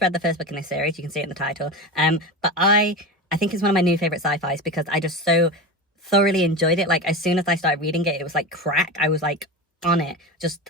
read the first book in this series. You can see it in the title. But I think it's one of my new favorite sci-fis because I just so thoroughly enjoyed it. Like, as soon as I started reading it, it was like crack. I was like on it.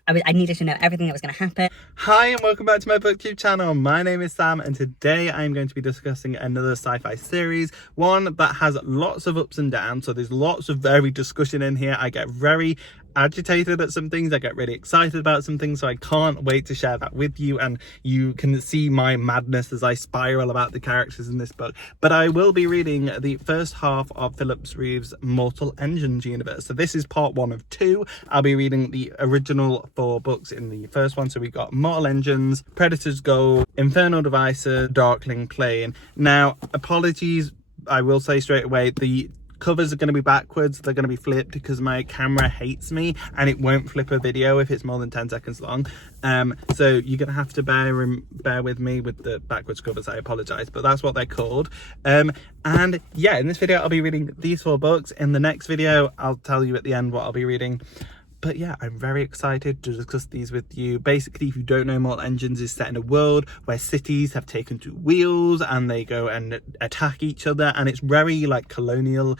I needed to know everything that was going to happen. Hi and welcome back to my booktube channel. My name is Sam and today I'm going to be discussing another sci-fi series, one that has lots of ups and downs. So there's lots of varied discussion in here. I get very agitated at some things, I get really excited about some things, so I can't wait to share that with you, and you can see my madness as I spiral about the characters in this book. But I will be reading the first half of Phillip Reeve's Mortal Engines universe. So this is part 1 of 2. I'll be reading the original 4 books in the first one. So we've got Mortal Engines, Predator's Goal, Infernal Devices, Darkling Plain. Now, apologies, I will say straight away, the covers are going to be backwards, they're going to be flipped because my camera hates me and it won't flip a video if it's more than 10 seconds long. So you're going to have to bear with me with the backwards covers. I apologize, but that's what they're called. And yeah, in this video I'll be reading these 4 books. In the next video I'll tell you at the end what I'll be reading. But yeah, I'm very excited to discuss these with you. Basically, if you don't know, Mortal Engines is set in a world where cities have taken to wheels and they go and attack each other, and it's very like colonial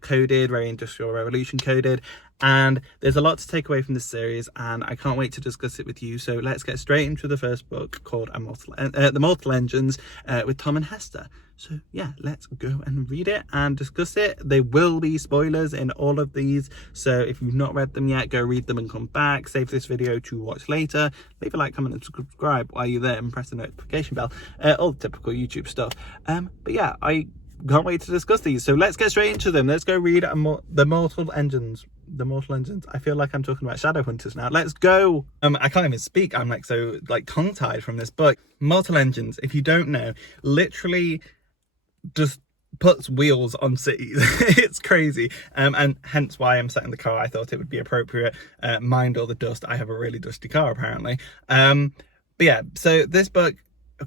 coded, very Industrial Revolution coded, and there's a lot to take away from this series and I can't wait to discuss it with you. So let's get straight into the first book called The Mortal Engines with Tom and Hester. So yeah, let's go and read it and discuss it. There will be spoilers in all of these, so if you've not read them yet, go read them and come back. Save this video to watch later. Leave a like, comment and subscribe while you're there and press the notification bell. All the typical YouTube stuff. But yeah, I can't wait to discuss these. So let's get straight into them. Let's go read The Mortal Engines. The Mortal Engines. I feel like I'm talking about Shadowhunters now. Let's go. I can't even speak. I'm like so like tongue-tied from this book. Mortal Engines, if you don't know, literally just puts wheels on cities. It's crazy, and hence why I'm sat in the car. I thought it would be appropriate. Mind all the dust, I have a really dusty car apparently. But yeah, so this book,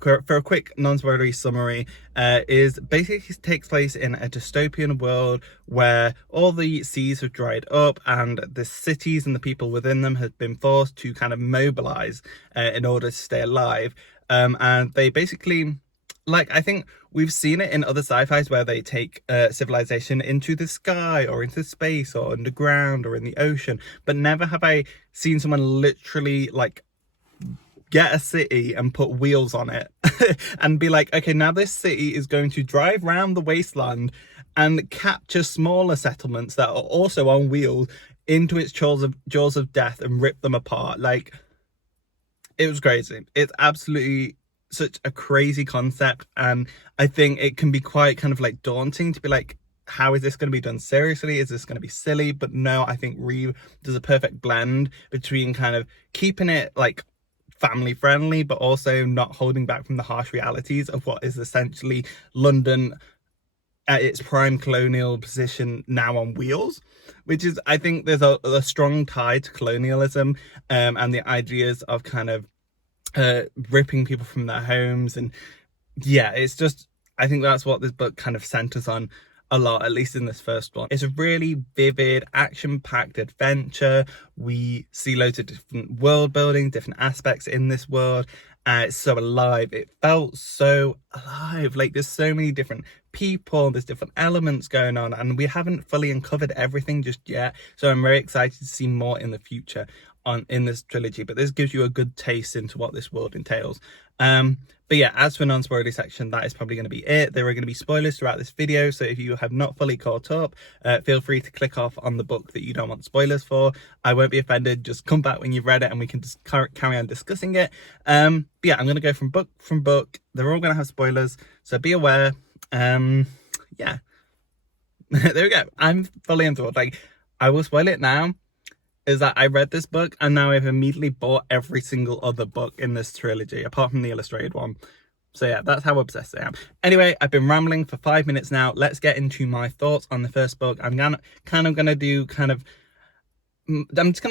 for a quick non-spoilery summary, is basically takes place in a dystopian world where all the seas have dried up and the cities and the people within them have been forced to kind of mobilize in order to stay alive. And they basically, like, I think we've seen it in other sci-fis where they take civilization into the sky or into space or underground or in the ocean, but never have I seen someone literally like get a city and put wheels on it and be like, okay, now this city is going to drive around the wasteland and capture smaller settlements that are also on wheels into its jaws of death and rip them apart. Like, it was crazy. It's absolutely such a crazy concept, and I think it can be quite kind of like daunting to be like, how is this going to be done seriously? Is this going to be silly? But no, I think Reeve does a perfect blend between kind of keeping it like family friendly but also not holding back from the harsh realities of what is essentially London at its prime colonial position now on wheels, which is, I think there's a strong tie to colonialism and the ideas of kind of ripping people from their homes. And yeah, it's just, I think that's what this book kind of centers on a lot, at least in this first one. It's a really vivid, action-packed adventure. We see loads of different world building, different aspects in this world, and it's so alive. It felt so alive. Like, there's so many different people, there's different elements going on, and we haven't fully uncovered everything just yet, so I'm very excited to see more in the future in this trilogy. But this gives you a good taste into what this world entails. But yeah, as for non-spoilery section, that is probably going to be it. There are going to be spoilers throughout this video, so if you have not fully caught up, feel free to click off on the book that you don't want spoilers for. I won't be offended. Just come back when you've read it and we can just carry on discussing it. But yeah, I'm going to go from book. They're all going to have spoilers, so be aware. Yeah, there we go. I'm fully enthralled. Like, I will spoil it now, is that I read this book and now I've immediately bought every single other book in this trilogy apart from the illustrated one. So yeah, that's how obsessed I am. Anyway, I've been rambling for 5 minutes now. Let's get into my thoughts on the first book. I'm just gonna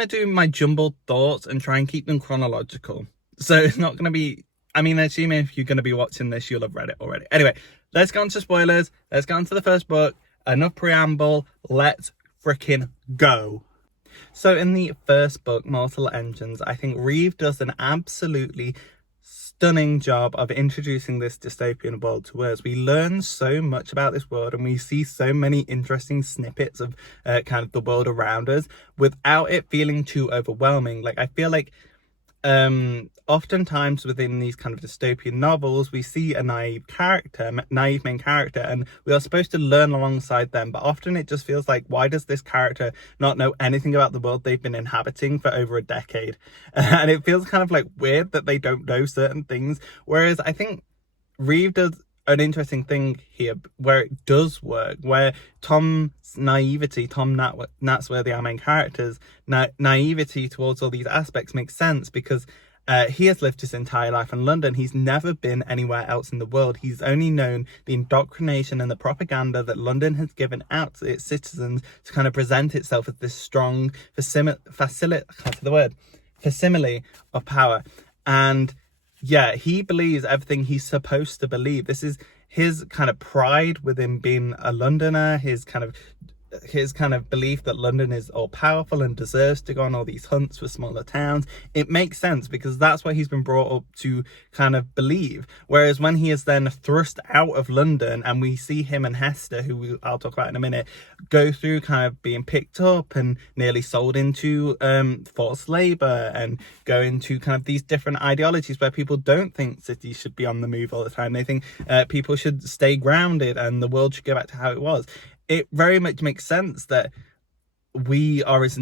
do my jumbled thoughts and try and keep them chronological. So it's not gonna be, I mean, assuming if you're gonna be watching this, you'll have read it already. Anyway, let's go on to spoilers. Let's go on to the first book. Enough preamble. Let's freaking go. So in the first book, Mortal Engines, I think Reeve does an absolutely stunning job of introducing this dystopian world to us. We learn so much about this world, and we see so many interesting snippets of kind of the world around us without it feeling too overwhelming. Like, I feel like oftentimes within these kind of dystopian novels, we see a naive main character, and we are supposed to learn alongside them, but often it just feels like, why does this character not know anything about the world they've been inhabiting for over a decade? And it feels kind of like weird that they don't know certain things, whereas I think Reeve does an interesting thing here where it does work, where Tom's naivety, Tom Natsworthy, our main character's naivety towards all these aspects makes sense, because he has lived his entire life in London. He's never been anywhere else in the world. He's only known the indoctrination and the propaganda that London has given out to its citizens to kind of present itself as this strong facsimile of power. And yeah, he believes everything he's supposed to believe. This is his kind of pride within being a Londoner, his kind of belief that London is all powerful and deserves to go on all these hunts for smaller towns. It makes sense because that's what he's been brought up to kind of believe. Whereas when he is then thrust out of London, and we see him and Hester, who I'll talk about in a minute, go through kind of being picked up and nearly sold into forced labor, and go into kind of these different ideologies where people don't think cities should be on the move all the time. They think people should stay grounded and the world should go back to how it was. It very much makes sense that we are as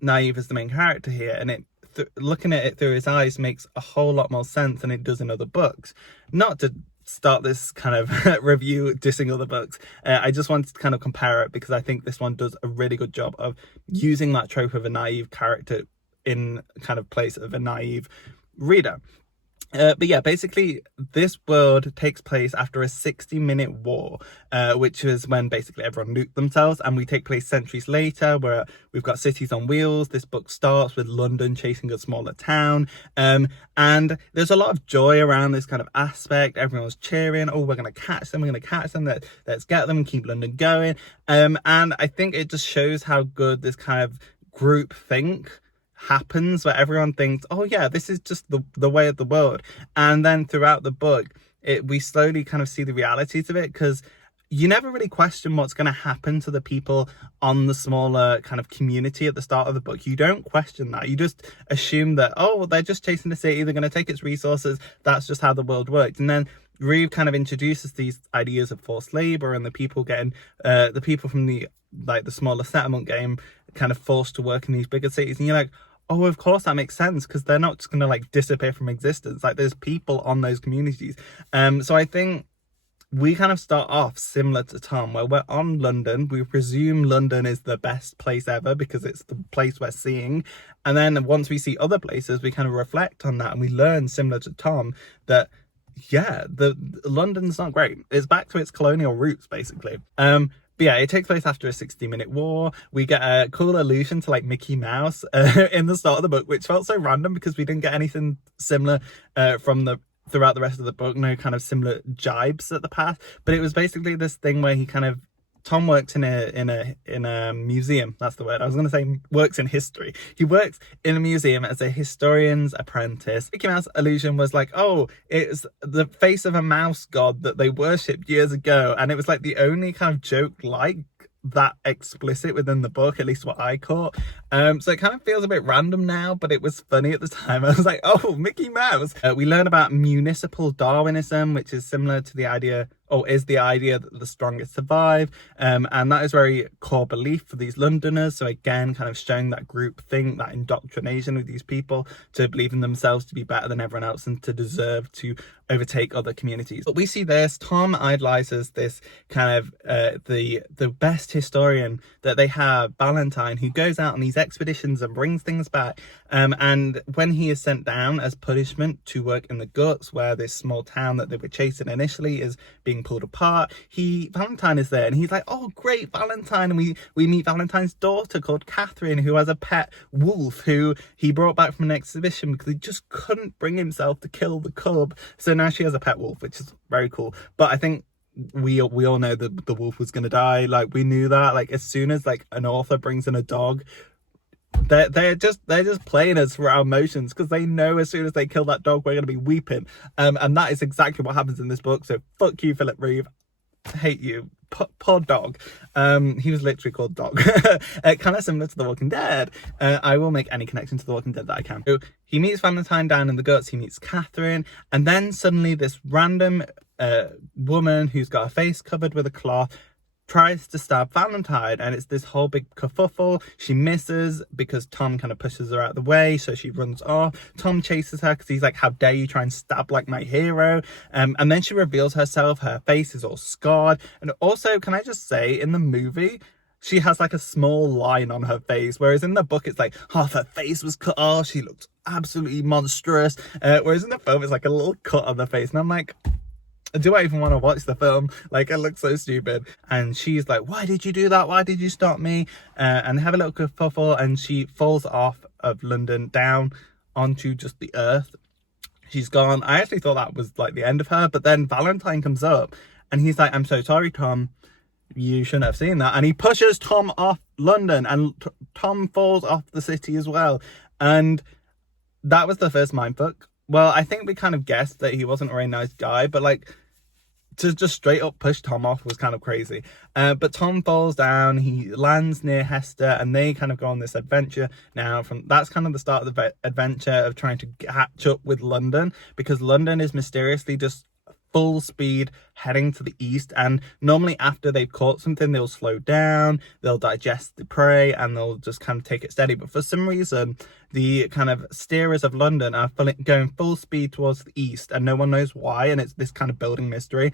naive as the main character here, and looking at it through his eyes makes a whole lot more sense than it does in other books. Not to start this kind of review dissing other books, I just wanted to kind of compare it because I think this one does a really good job of using that trope of a naive character in kind of place of a naive reader. But yeah, basically this world takes place after a 60-minute war, which is when basically everyone nuked themselves, and we take place centuries later where we've got cities on wheels. This book starts with London chasing a smaller town, and there's a lot of joy around this kind of aspect. Everyone's cheering, oh, we're going to catch them, let's get them and keep London going. And I think it just shows how good this kind of group think happens, where everyone thinks, oh yeah, this is just the way of the world. And then throughout the book, we slowly kind of see the realities of it, because you never really question what's going to happen to the people on the smaller kind of community at the start of the book. You don't question that. You just assume that, oh, they're just chasing the city, they're going to take its resources, that's just how the world works. And then Reeve kind of introduces these ideas of forced labor, and the people from the smaller settlement getting kind of forced to work in these bigger cities, and you're like, oh, of course that makes sense, because they're not just going to like disappear from existence. Like, there's people on those communities. So I think we kind of start off similar to Tom, where we're on London. We presume London is the best place ever because it's the place we're seeing. And then once we see other places, we kind of reflect on that, and we learn, similar to Tom, that yeah, London's not great. It's back to its colonial roots, basically. But yeah, it takes place after a 60-minute war. We get a cool allusion to like Mickey Mouse in the start of the book, which felt so random because we didn't get anything similar throughout the rest of the book. No kind of similar jibes at the past, but it was basically this thing where Tom works in a museum. That's the word. I was going to say works in history. He works in a museum as a historian's apprentice. Mickey Mouse allusion was like, oh, it's the face of a mouse god that they worshipped years ago. And it was like the only kind of joke like that explicit within the book, at least what I caught. So it kind of feels a bit random now, but it was funny at the time. I was like, oh, Mickey Mouse. We learn about municipal Darwinism, which is similar to the idea, or is the idea, that the strongest survive. And that is very core belief for these Londoners. So again, kind of showing that group think, that indoctrination of these people to believe in themselves to be better than everyone else and to deserve to overtake other communities. But we see this, Tom idolizes this kind of the best historian that they have, Valentine, who goes out on these expeditions and brings things back. And when he is sent down as punishment to work in the guts, where this small town that they were chasing initially is being pulled apart, Valentine is there, and he's like, oh great, Valentine. And we meet Valentine's daughter called Catherine, who has a pet wolf who he brought back from an exhibition because he just couldn't bring himself to kill the cub. So now she has a pet wolf, which is very cool. But I think we all know that the wolf was going to die. Like, we knew that, like, as soon as like an author brings in a dog, they're just playing us for our emotions, because they know as soon as they kill that dog, we're going to be weeping. And that is exactly what happens in this book. So fuck you, Philip Reeve. Hate you. Poor dog. He was literally called Dog. Kind of similar to The Walking Dead. I will make any connection to The Walking Dead that I can. So he meets Valentine down in the guts. He meets Catherine, and then suddenly this random woman who's got her face covered with a cloth tries to stab Valentine, and it's this whole big kerfuffle. She misses because Tom kind of pushes her out of the way, so she runs off. Tom chases her because he's like, how dare you try and stab like my hero. And then she reveals herself. Her face is all scarred. And also, can I just say, in the movie, she has like a small line on her face, whereas in the book it's like half her face was cut off. She looked absolutely monstrous, whereas in the film it's like a little cut on the face, and I'm like, do I even want to watch the film? Like, it looks so stupid. And she's like, why did you do that? Why did you stop me? And they have a little kerfuffle, and she falls off of London down onto just the earth. She's gone. I actually thought that was like the end of her, but then Valentine comes up and he's like, I'm so sorry, Tom. You shouldn't have seen that. And he pushes Tom off London, and Tom falls off the city as well. And that was the first mindfuck. Well, I think we kind of guessed that he wasn't a very nice guy, but like, to just straight up push Tom off was kind of crazy. But Tom falls down, he lands near Hester, and they kind of go on this adventure. Now, that's kind of the start of the adventure of trying to catch up with London, because London is mysteriously just full speed heading to the east, and normally after they've caught something, they'll slow down, they'll digest the prey, and they'll just kind of take it steady. But for some reason, the kind of steerers of London are going full speed towards the east, and no one knows why, and it's this kind of building mystery.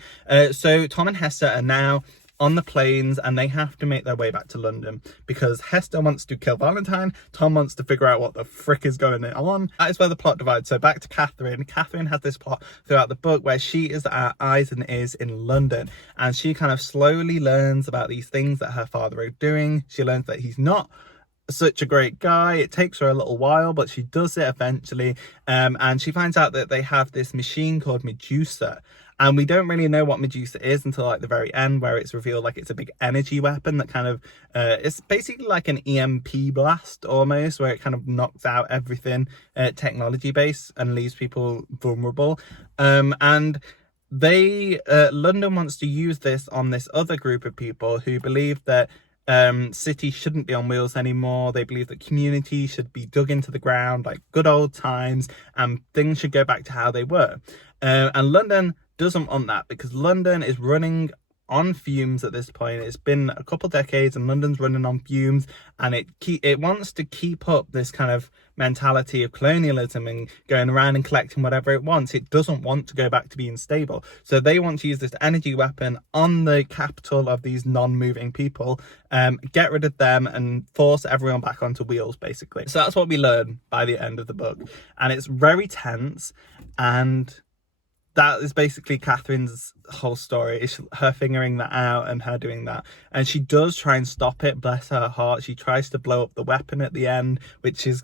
So Tom and Hester are now on the plains, and they have to make their way back to London because Hester wants to kill Valentine. Tom wants to figure out what the frick is going on. That is where the plot divides. So back to Catherine. Catherine has this plot throughout the book where she is our eyes and ears in London, and she kind of slowly learns about these things that her father is doing. She learns that he's not such a great guy. It takes her a little while, but she does it eventually. And she finds out that they have this machine called Medusa. And we don't really know what Medusa is until like the very end, where it's revealed like it's a big energy weapon that kind of, it's basically like an EMP blast almost, where it kind of knocks out everything technology based and leaves people vulnerable. And London wants to use this on this other group of people who believe that cities shouldn't be on wheels anymore. They believe that community should be dug into the ground like good old times, and things should go back to how they were. And London doesn't want that, because London is running on fumes at this point. It's been a couple decades and London's running on fumes, and it wants to keep up this kind of mentality of colonialism and going around and collecting whatever it wants. It doesn't want to go back to being stable. So they want to use this energy weapon on the capital of these non-moving people, get rid of them and force everyone back onto wheels, basically. So that's what we learn by the end of the book. And it's very tense, and that is basically Catherine's whole story. It's her figuring that out and her doing that. And she does try and stop it, bless her heart. She tries to blow up the weapon at the end, which is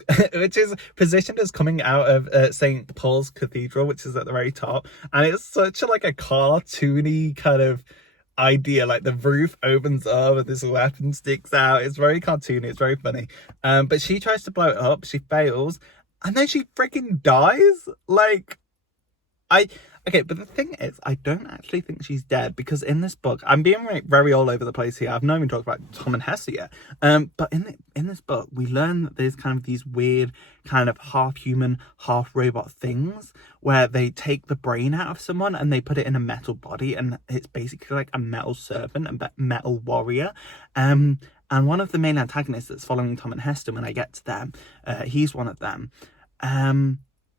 positioned as coming out of St. Paul's Cathedral, which is at the very top. And it's such a cartoony kind of idea. Like the roof opens up and this weapon sticks out. It's very cartoony. It's very funny. But she tries to blow it up. She fails. And then she freaking dies. Okay, but the thing is, I don't actually think she's dead, because in this book, I'm being very all over the place here. I've not even talked about Tom and Hester yet. But in this book, we learn that there's kind of these weird kind of half human, half robot things where they take the brain out of someone and they put it in a metal body, and it's basically like a metal servant, a metal warrior. And one of the main antagonists that's following Tom and Hester, when I get to them, he's one of them.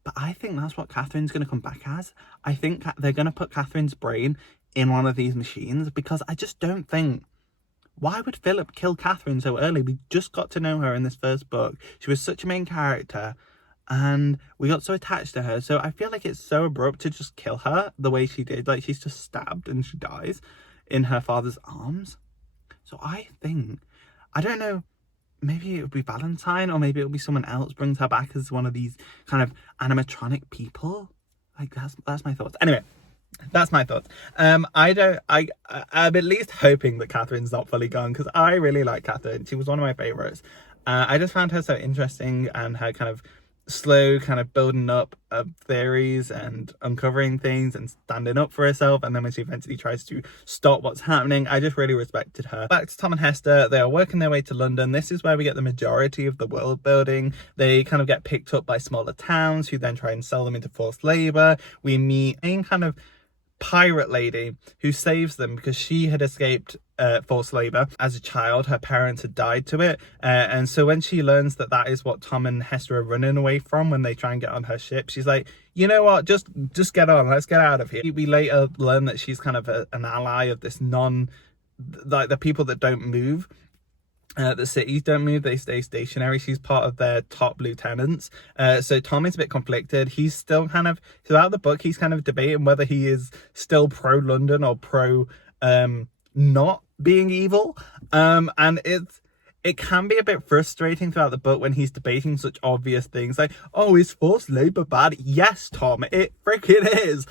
But I think that's what Catherine's going to come back as. I think they're going to put Catherine's brain in one of these machines, because I just don't think... Why would Philip kill Catherine so early? We just got to know her in this first book. She was such a main character, and we got so attached to her. So I feel like it's so abrupt to just kill her the way she did. Like, she's just stabbed and she dies in her father's arms. So I think... I don't know... Maybe it would be Valentine, or maybe it'll be someone else brings her back as one of these kind of animatronic people. Like, that's my thoughts. Anyway, that's my thoughts. I'm at least hoping that Catherine's not fully gone, because I really like Catherine. She was one of my favorites. I just found her so interesting, and her kind of slow kind of building up of theories and uncovering things and standing up for herself, and then when she eventually tries to stop what's happening, I just really respected her. Back to Tom and Hester, they are working their way to London. This is where we get the majority of the world building. They kind of get picked up by smaller towns who then try and sell them into forced labor. We meet a kind of pirate lady who saves them because she had escaped forced labor as a child. Her parents had died to it, and so when she learns that that is what Tom and Hester are running away from when they try and get on her ship, she's like, you know what, just get on, let's get out of here. We later learn that she's kind of an ally of this like the people that don't move. The cities don't move, they stay stationary. She's part of their top lieutenants. So Tom is a bit conflicted. He's still kind of, throughout the book, he's kind of debating whether he is still pro-London or pro not being evil. And it can be a bit frustrating throughout the book when he's debating such obvious things like, oh, is forced labor bad? Yes, Tom, it freaking is.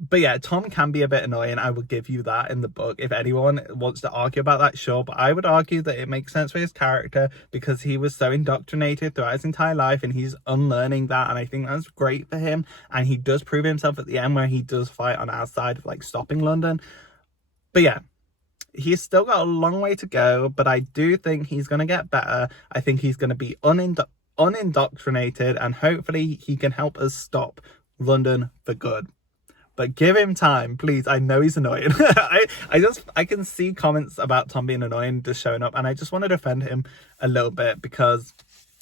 But yeah, Tom can be a bit annoying. I will give you that in the book. If anyone wants to argue about that, sure. But I would argue that it makes sense for his character because he was so indoctrinated throughout his entire life and he's unlearning that. And I think that's great for him. And he does prove himself at the end where he does fight on our side of like stopping London. But yeah, he's still got a long way to go. But I do think he's going to get better. I think he's going to be unindoctrinated and hopefully he can help us stop London for good. But give him time, please. I know he's annoying. I can see comments about Tom being annoying just showing up, and I just want to defend him a little bit because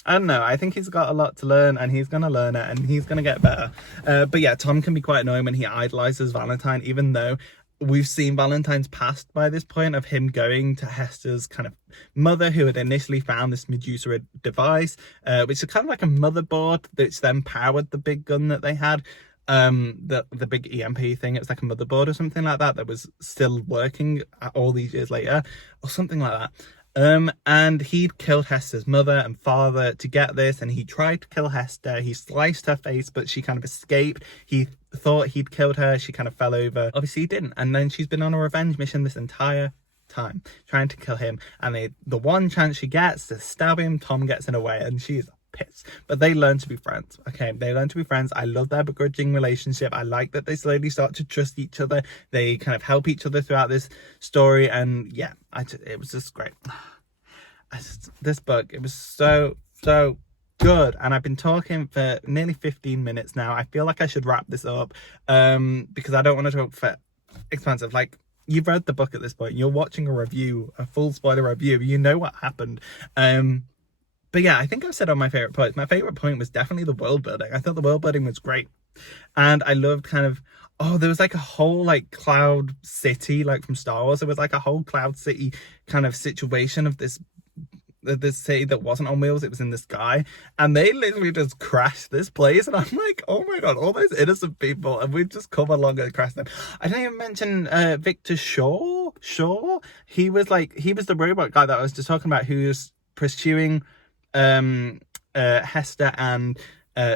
I don't know. I think he's got a lot to learn, and he's gonna learn it, and he's gonna get better. But yeah, Tom can be quite annoying when he idolizes Valentine, even though we've seen Valentine's past by this point of him going to Hester's kind of mother, who had initially found this Medusa device, which is kind of like a motherboard which then powered the big gun that they had. The big EMP thing, it was like a motherboard or something like that was still working all these years later or something like that. And he'd killed Hester's mother and father to get this, and he tried to kill Hester. He sliced her face, but she kind of escaped. He thought he'd killed her. She kind of fell over. Obviously he didn't, and then she's been on a revenge mission this entire time trying to kill him, and the one chance she gets to stab him, Tom gets in her way, and she's pissed. But they learn to be friends. Okay, they learn to be friends. I love their begrudging relationship. I like that they slowly start to trust each other. They kind of help each other throughout this story, and yeah, it was just great. This book, it was so good, and I've been talking for nearly 15 minutes now. I feel like I should wrap this up because I don't want to talk for expansive. Like, you've read the book at this point, you're watching a review, a full spoiler review, you know what happened. But yeah, I think I've said on my favourite points. My favourite point was definitely the world building. I thought the world building was great. And I loved kind of, there was like a whole like cloud city, like from Star Wars. There was like a whole cloud city kind of situation of this city that wasn't on wheels. It was in the sky. And they literally just crashed this place. And I'm like, oh my God, all those innocent people. And we've just come along and crashed them. I didn't even mention Victor Shaw. He was the robot guy that I was just talking about, who was pursuing Hester and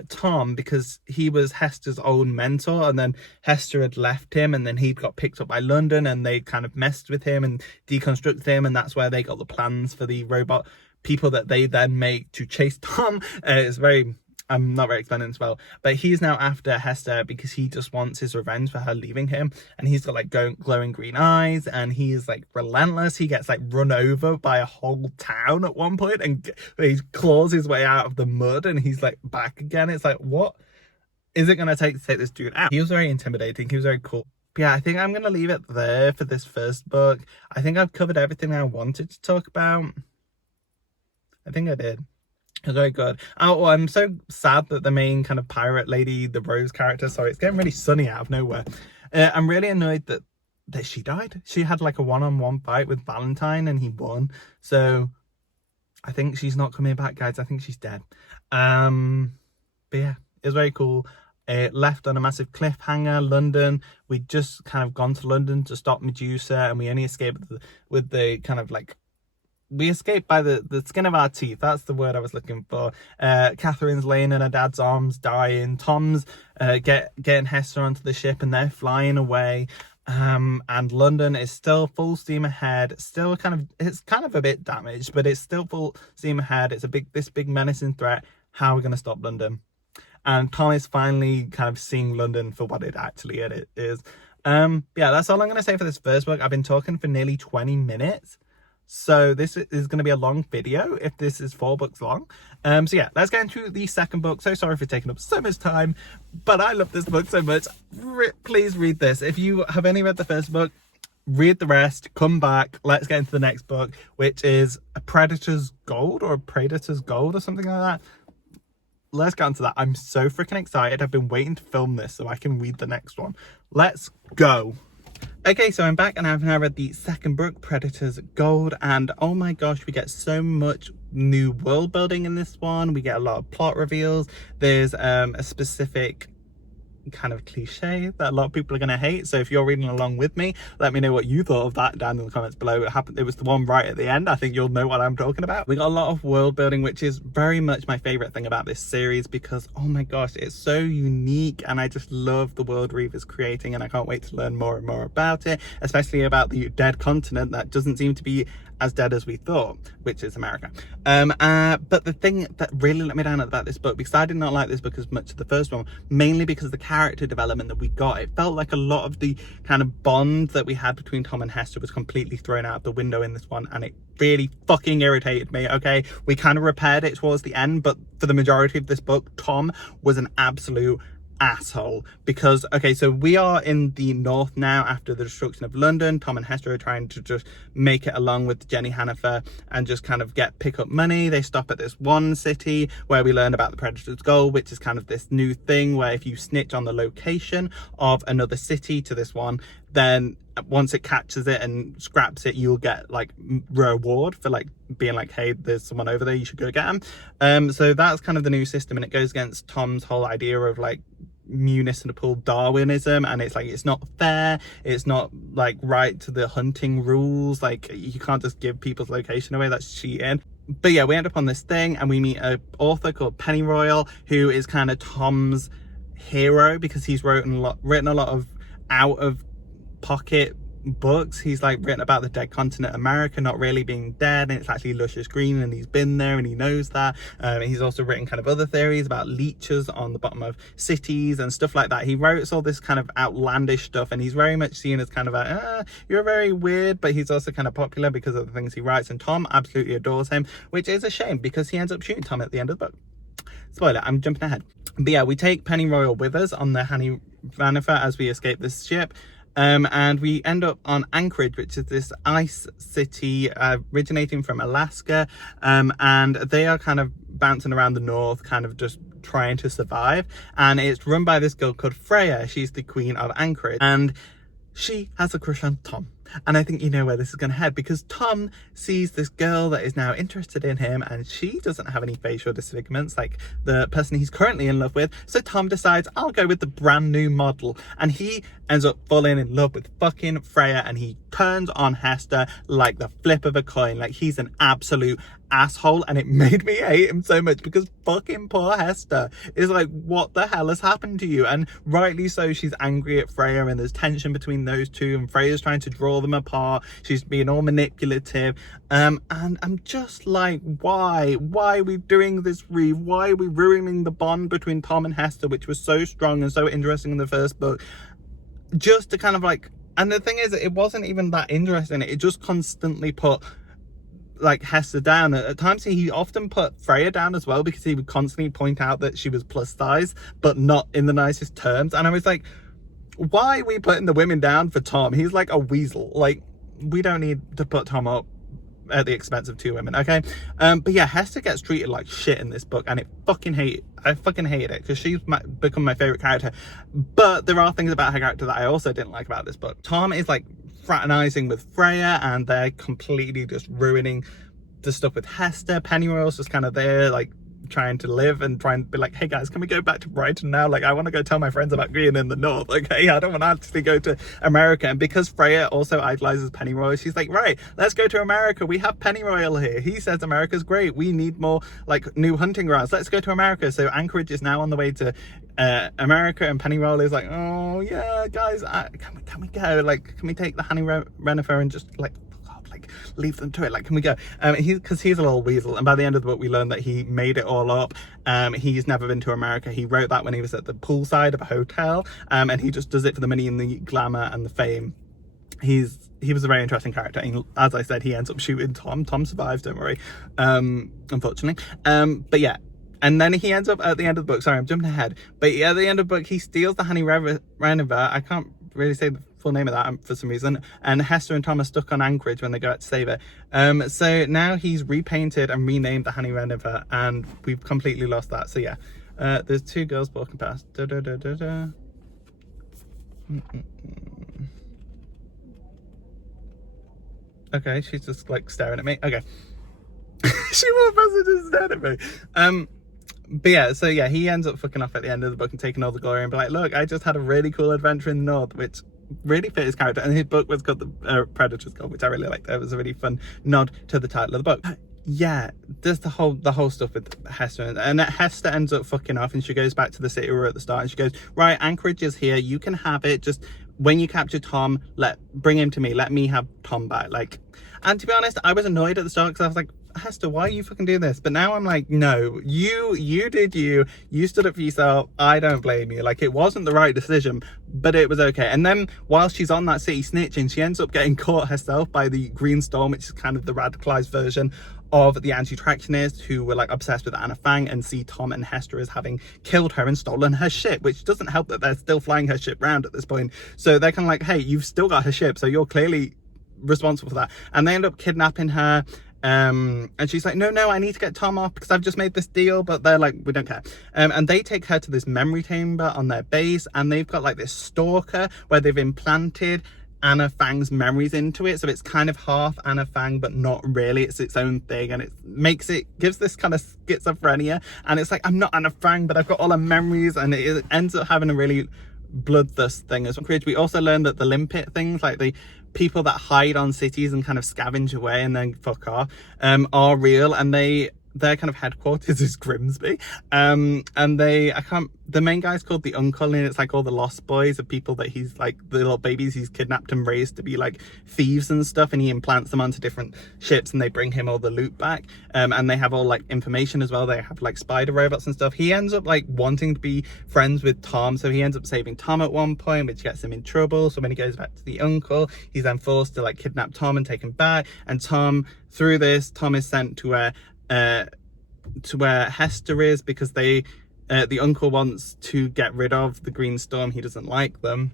Tom because he was Hester's own mentor, and then Hester had left him, and then he got picked up by London, and they kind of messed with him and deconstructed him, and that's where they got the plans for the robot people that they then make to chase Tom. I'm not very explaining this well, but he's now after Hester because he just wants his revenge for her leaving him, and he's got like glowing green eyes, and he is like relentless. He gets like run over by a whole town at one point, and he claws his way out of the mud, and he's like back again. It's like, what is it gonna take to take this dude out? He was very intimidating. He was very cool. But yeah, I think I'm gonna leave it there for this first book. I think I've covered everything I wanted to talk about. I think I did. It was very good. Oh, I'm so sad that the main kind of pirate lady, the Rose character, sorry, it's getting really sunny out of nowhere. I'm really annoyed that she died. She had like a one-on-one fight with Valentine and he won. So I think she's not coming back, guys. I think she's dead. But yeah, it was very cool. Left on a massive cliffhanger. London, we'd just kind of gone to London to stop Medusa, and we only escaped with the kind of like, we escaped by the skin of our teeth. That's the word I was looking for. Catherine's laying in her dad's arms, dying. Tom's getting Hester onto the ship, and they're flying away. And London is still full steam ahead. Still it's kind of a bit damaged, but it's still full steam ahead. It's this big menacing threat. How are we going to stop London? And Tom is finally kind of seeing London for what it actually is. Yeah, that's all I'm going to say for this first book. I've been talking for nearly 20 minutes. So this is going to be a long video if this is 4 books long. So yeah, let's get into the second book. So sorry for taking up so much time, but I love this book so much. Please read this. If you have only read the first book, read the rest, come back. Let's get into the next book, which is A Predator's Gold or A Predator's Gold or something like that. Let's get into that. I'm so freaking excited. I've been waiting to film this so I can read the next one. Let's go. Okay, so I'm back and I've now read the second book, Predator's Gold, and oh my gosh, we get so much new world building in this one. We get a lot of plot reveals. There's a specific kind of cliche that a lot of people are going to hate, so if you're reading along with me, let me know what you thought of that down in the comments below. It was the one right at the end. I think you'll know what I'm talking about. We got a lot of world building, which is very much my favorite thing about this series, because oh my gosh, it's so unique and I just love the world Reeve is creating, and I can't wait to learn more and more about it, especially about the dead continent that doesn't seem to be as dead as we thought, which is America. But the thing that really let me down about this book, because I did not like this book as much as the first one, mainly because of the character development that we got. It felt like a lot of the kind of bond that we had between Tom and Hester was completely thrown out the window in this one, and it really fucking irritated me. Okay, we kind of repaired it towards the end, but for the majority of this book, Tom was an absolute asshole. Because okay, so we are in the north now after the destruction of London. Tom and Hester are trying to just make it along with Jenny Hanifer and just kind of pick up money. They stop at this one city where we learn about the Predator's Gold, which is kind of this new thing where if you snitch on the location of another city to this one, then once it catches it and scraps it, you'll get like reward for like being like, hey, there's someone over there, you should go get them. So that's kind of the new system, and it goes against Tom's whole idea of like municipal Darwinism, and it's like it's not fair, it's not like right to the hunting rules, like you can't just give people's location away, that's cheating. But yeah, we end up on this thing and we meet an author called Pennyroyal, who is kind of Tom's hero because he's written a lot of out of pocket books. He's like written about the dead continent America not really being dead, and it's actually luscious green, and he's been there and he knows that. He's also written kind of other theories about leeches on the bottom of cities and stuff like that. He writes all this kind of outlandish stuff, and he's very much seen as kind of a you're very weird, but he's also kind of popular because of the things he writes, and Tom absolutely adores him, which is a shame because he ends up shooting Tom at the end of the book. Spoiler, I'm jumping ahead. But yeah, we take Pennyroyal with us on the Jenny Hanifer as we escape this ship. And we end up on Anchorage, which is this ice city originating from Alaska, and they are kind of bouncing around the north, kind of just trying to survive, and it's run by this girl called Freya. She's the queen of Anchorage, and she has a crush on Tom. And I think you know where this is going to head, because Tom sees this girl that is now interested in him, and she doesn't have any facial disfigurements like the person he's currently in love with. So Tom decides, I'll go with the brand new model, and he ends up falling in love with fucking Freya, and he turns on Hester like the flip of a coin. Like, he's an absolute asshole, and it made me hate him so much because fucking poor Hester is like, what the hell has happened to you? And rightly so, she's angry at Freya, and there's tension between those two, and Freya's trying to draw them apart. She's being all manipulative, and I'm just like, why are we doing this, Reeve? Why are we ruining the bond between Tom and Hester, which was so strong and so interesting in the first book, just to kind of like... And the thing is, it wasn't even that interesting. It just constantly put like Hester down. At times he often put Freya down as well, because he would constantly point out that she was plus size, but not in the nicest terms. And I was like, why are we putting the women down for Tom? He's like a weasel. Like, we don't need to put Tom up at the expense of two women, okay? But yeah, Hester gets treated like shit in this book, and I fucking hated it, because she's become my favorite character. But there are things about her character that I also didn't like about this book. Tom is like fraternizing with Freya, and they're completely just ruining the stuff with Hester. Pennyroyal's just kind of there, like trying to live and trying to be like, hey guys, can we go back to Brighton now? Like, I want to go tell my friends about being in the north, okay? I don't want to actually go to America. And because Freya also idolizes Pennyroyal, she's like, right, let's go to America. We have Pennyroyal here. He says America's great. We need more like new hunting grounds. Let's go to America. So Anchorage is now on the way to America, and Pennyroll is like, oh yeah, guys, can we go? Like, can we take the Honey Renifer and just like fuck off, like leave them to it? Like, can we go? Because he's a little weasel, and by the end of the book, we learn that he made it all up. He's never been to America. He wrote that when he was at the poolside of a hotel, and he just does it for the money and the glamour and the fame. He was a very interesting character, and as I said, he ends up shooting Tom. Tom survives, don't worry, unfortunately. But yeah. And then he ends up at the end of the book, sorry, I'm jumping ahead, but at the end of the book, he steals the Honey Renifer. I can't really say the full name of that for some reason. And Hester and Tom are stuck on Anchorage when they go out to save it. So now he's repainted and renamed the Honey Renifer, and we've completely lost that. So yeah, there's two girls walking past. Okay, she's just like staring at me. Okay. She walked past and just stared at me. But yeah, so yeah, he ends up fucking off at the end of the book and taking all the glory and be like, look, I just had a really cool adventure in the North, which really fit his character. And his book was called The Predator's Call, which I really liked. It was a really fun nod to the title of the book. Yeah, there's the whole stuff with Hester, and Hester ends up fucking off, and she goes back to the city we were at the start, and she goes, right, Anchorage is here, you can have it, just when you capture Tom, bring him to me, let me have Tom back. Like, and to be honest, I was annoyed at the start because I was like, Hester, why are you fucking doing this? But now I'm like, no, you did you stood up for yourself. I don't blame you. Like, it wasn't the right decision, but it was okay. And then while she's on that city snitching, she ends up getting caught herself by the Green Storm, which is kind of the radicalized version of the anti-tractionists who were like obsessed with Anna Fang and see Tom and Hester as having killed her and stolen her ship, which doesn't help that they're still flying her ship around at this point. So they're kind of like, hey, you've still got her ship, so you're clearly responsible for that. And they end up kidnapping her. And she's like, no, I need to get Tom off because I've just made this deal. But they're like, we don't care. And they take her to this memory chamber on their base, and they've got like this stalker where they've implanted Anna Fang's memories into it, so it's kind of half Anna Fang but not really. It's its own thing, and it gives this kind of schizophrenia, and it's like, I'm not Anna Fang but I've got all her memories, and it ends up having a really bloodthirst thing as well. We also learned that the limpet things, like the people that hide on cities and kind of scavenge away and then fuck off, are real, and their kind of headquarters is Grimsby, and the main guy's called the Uncle, and it's like all the lost boys of people that he's like, the little babies he's kidnapped and raised to be like thieves and stuff, and he implants them onto different ships and they bring him all the loot back, and they have all like information as well. They have like spider robots and stuff. He ends up like wanting to be friends with Tom, so he ends up saving Tom at one point, which gets him in trouble. So when he goes back to the Uncle, he's then forced to like kidnap Tom and take him back, and Tom is sent to where Hester is, because the Uncle wants to get rid of the Green Storm. He doesn't like them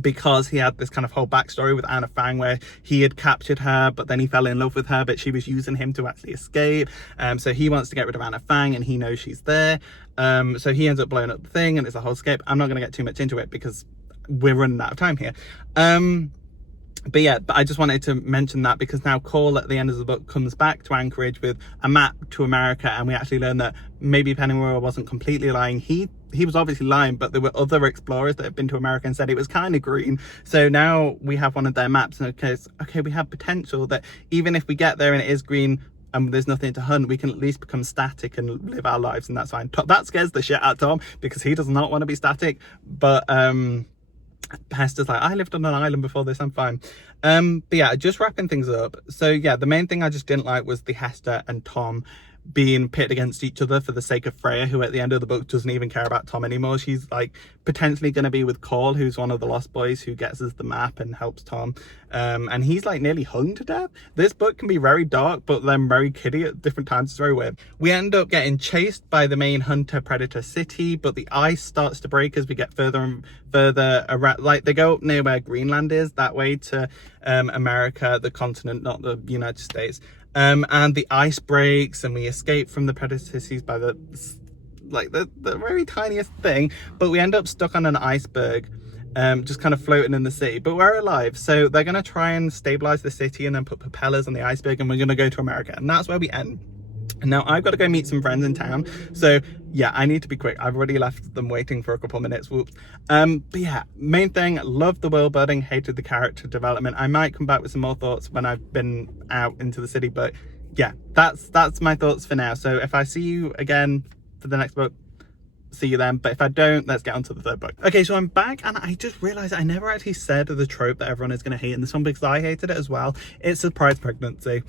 because he had this kind of whole backstory with Anna Fang where he had captured her, but then he fell in love with her, but she was using him to actually escape. So he wants to get rid of Anna Fang, and he knows she's there. So he ends up blowing up the thing, and it's a whole escape. I'm not going to get too much into it because we're running out of time here. But yeah, I just wanted to mention that because now Cole at the end of the book comes back to Anchorage with a map to America, and we actually learn that maybe Pennyroyal wasn't completely lying. He was obviously lying, but there were other explorers that have been to America and said it was kind of green. So now we have one of their maps, and okay, we have potential that even if we get there and it is green and there's nothing to hunt, we can at least become static and live our lives, and that's fine. That scares the shit out of Tom because he does not want to be static, but Hester's like, I lived on an island before this, I'm fine. But yeah, just wrapping things up. So yeah, the main thing I just didn't like was the Hester and Tom being pitted against each other for the sake of Freya, who at the end of the book doesn't even care about Tom anymore. She's like potentially going to be with Cole, who's one of the lost boys who gets us the map and helps Tom, and he's like nearly hung to death. This book can be very dark but then very kiddie at different times. It's very weird. We end up getting chased by the main hunter predator city, but the ice starts to break as we get further and further around. Like, they go up near where Greenland is, that way to America, the continent, not the United States. And the ice breaks, and we escape from the predator cities by the very tiniest thing, but we end up stuck on an iceberg, just kind of floating in the sea, but we're alive. So they're going to try and stabilize the city and then put propellers on the iceberg, and we're going to go to America, and that's where we end. And now I've got to go meet some friends in town, so yeah, I need to be quick. I've already left them waiting for a couple of minutes. Whoops. But yeah, main thing, loved the world building, hated the character development. I might come back with some more thoughts when I've been out into the city, but yeah, that's my thoughts for now. So if I see you again for the next book, see you then. But if I don't, let's get on to the third book. Okay, so I'm back, and I just realized I never actually said the trope that everyone is going to hate in this one, because I hated it as well. It's surprise pregnancy.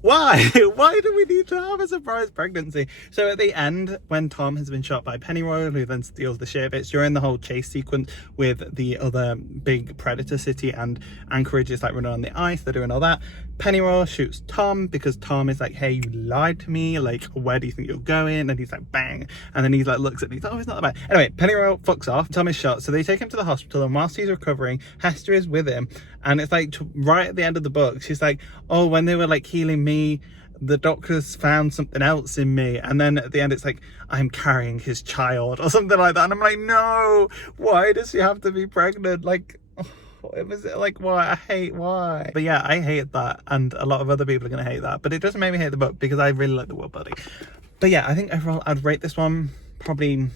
Why? Why do we need to have a surprise pregnancy? So at the end, when Tom has been shot by Pennyroyal, who then steals the ship, it's during the whole chase sequence with the other big predator city, and Anchorage is like running on the ice, they're doing all that. Pennyroyal shoots Tom because Tom is like, hey, you lied to me, like, where do you think you're going? And he's like, bang, and then he's like, looks at me, oh, it's not that bad. Anyway, Pennyroyal fucks off, Tom is shot, so they take him to the hospital, and whilst he's recovering, Hester is with him, and it's like right at the end of the book, she's like, oh, when they were like healing me, the doctors found something else in me, and then at the end it's like, I'm carrying his child or something like that, and I'm like, no, why does she have to be pregnant? Like, it was like, why? Why? But yeah, I hate that, and a lot of other people are gonna hate that, but it doesn't make me hate the book because I really like the world building. But yeah, I think overall I'd rate this one probably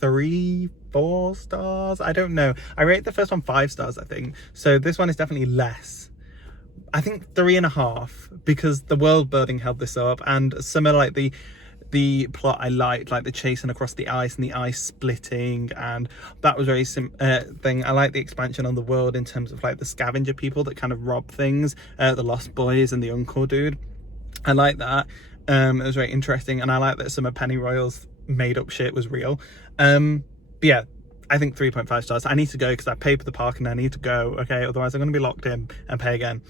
3-4 stars. I don't know, I rate the first one 5 stars, I think, so this one is definitely less. I think 3.5, because the world building held this up, and some of like the plot I liked, like the chasing across the ice and the ice splitting, and that was very thing. I like the expansion on the world in terms of like the scavenger people that kind of rob things, the Lost Boys and the uncle dude. I like that. It was very interesting, and I like that some of Pennyroyal's made up shit was real. But yeah, I think 3.5 stars. I need to go because I paid for the park and I need to go, okay, otherwise I'm going to be locked in and pay again.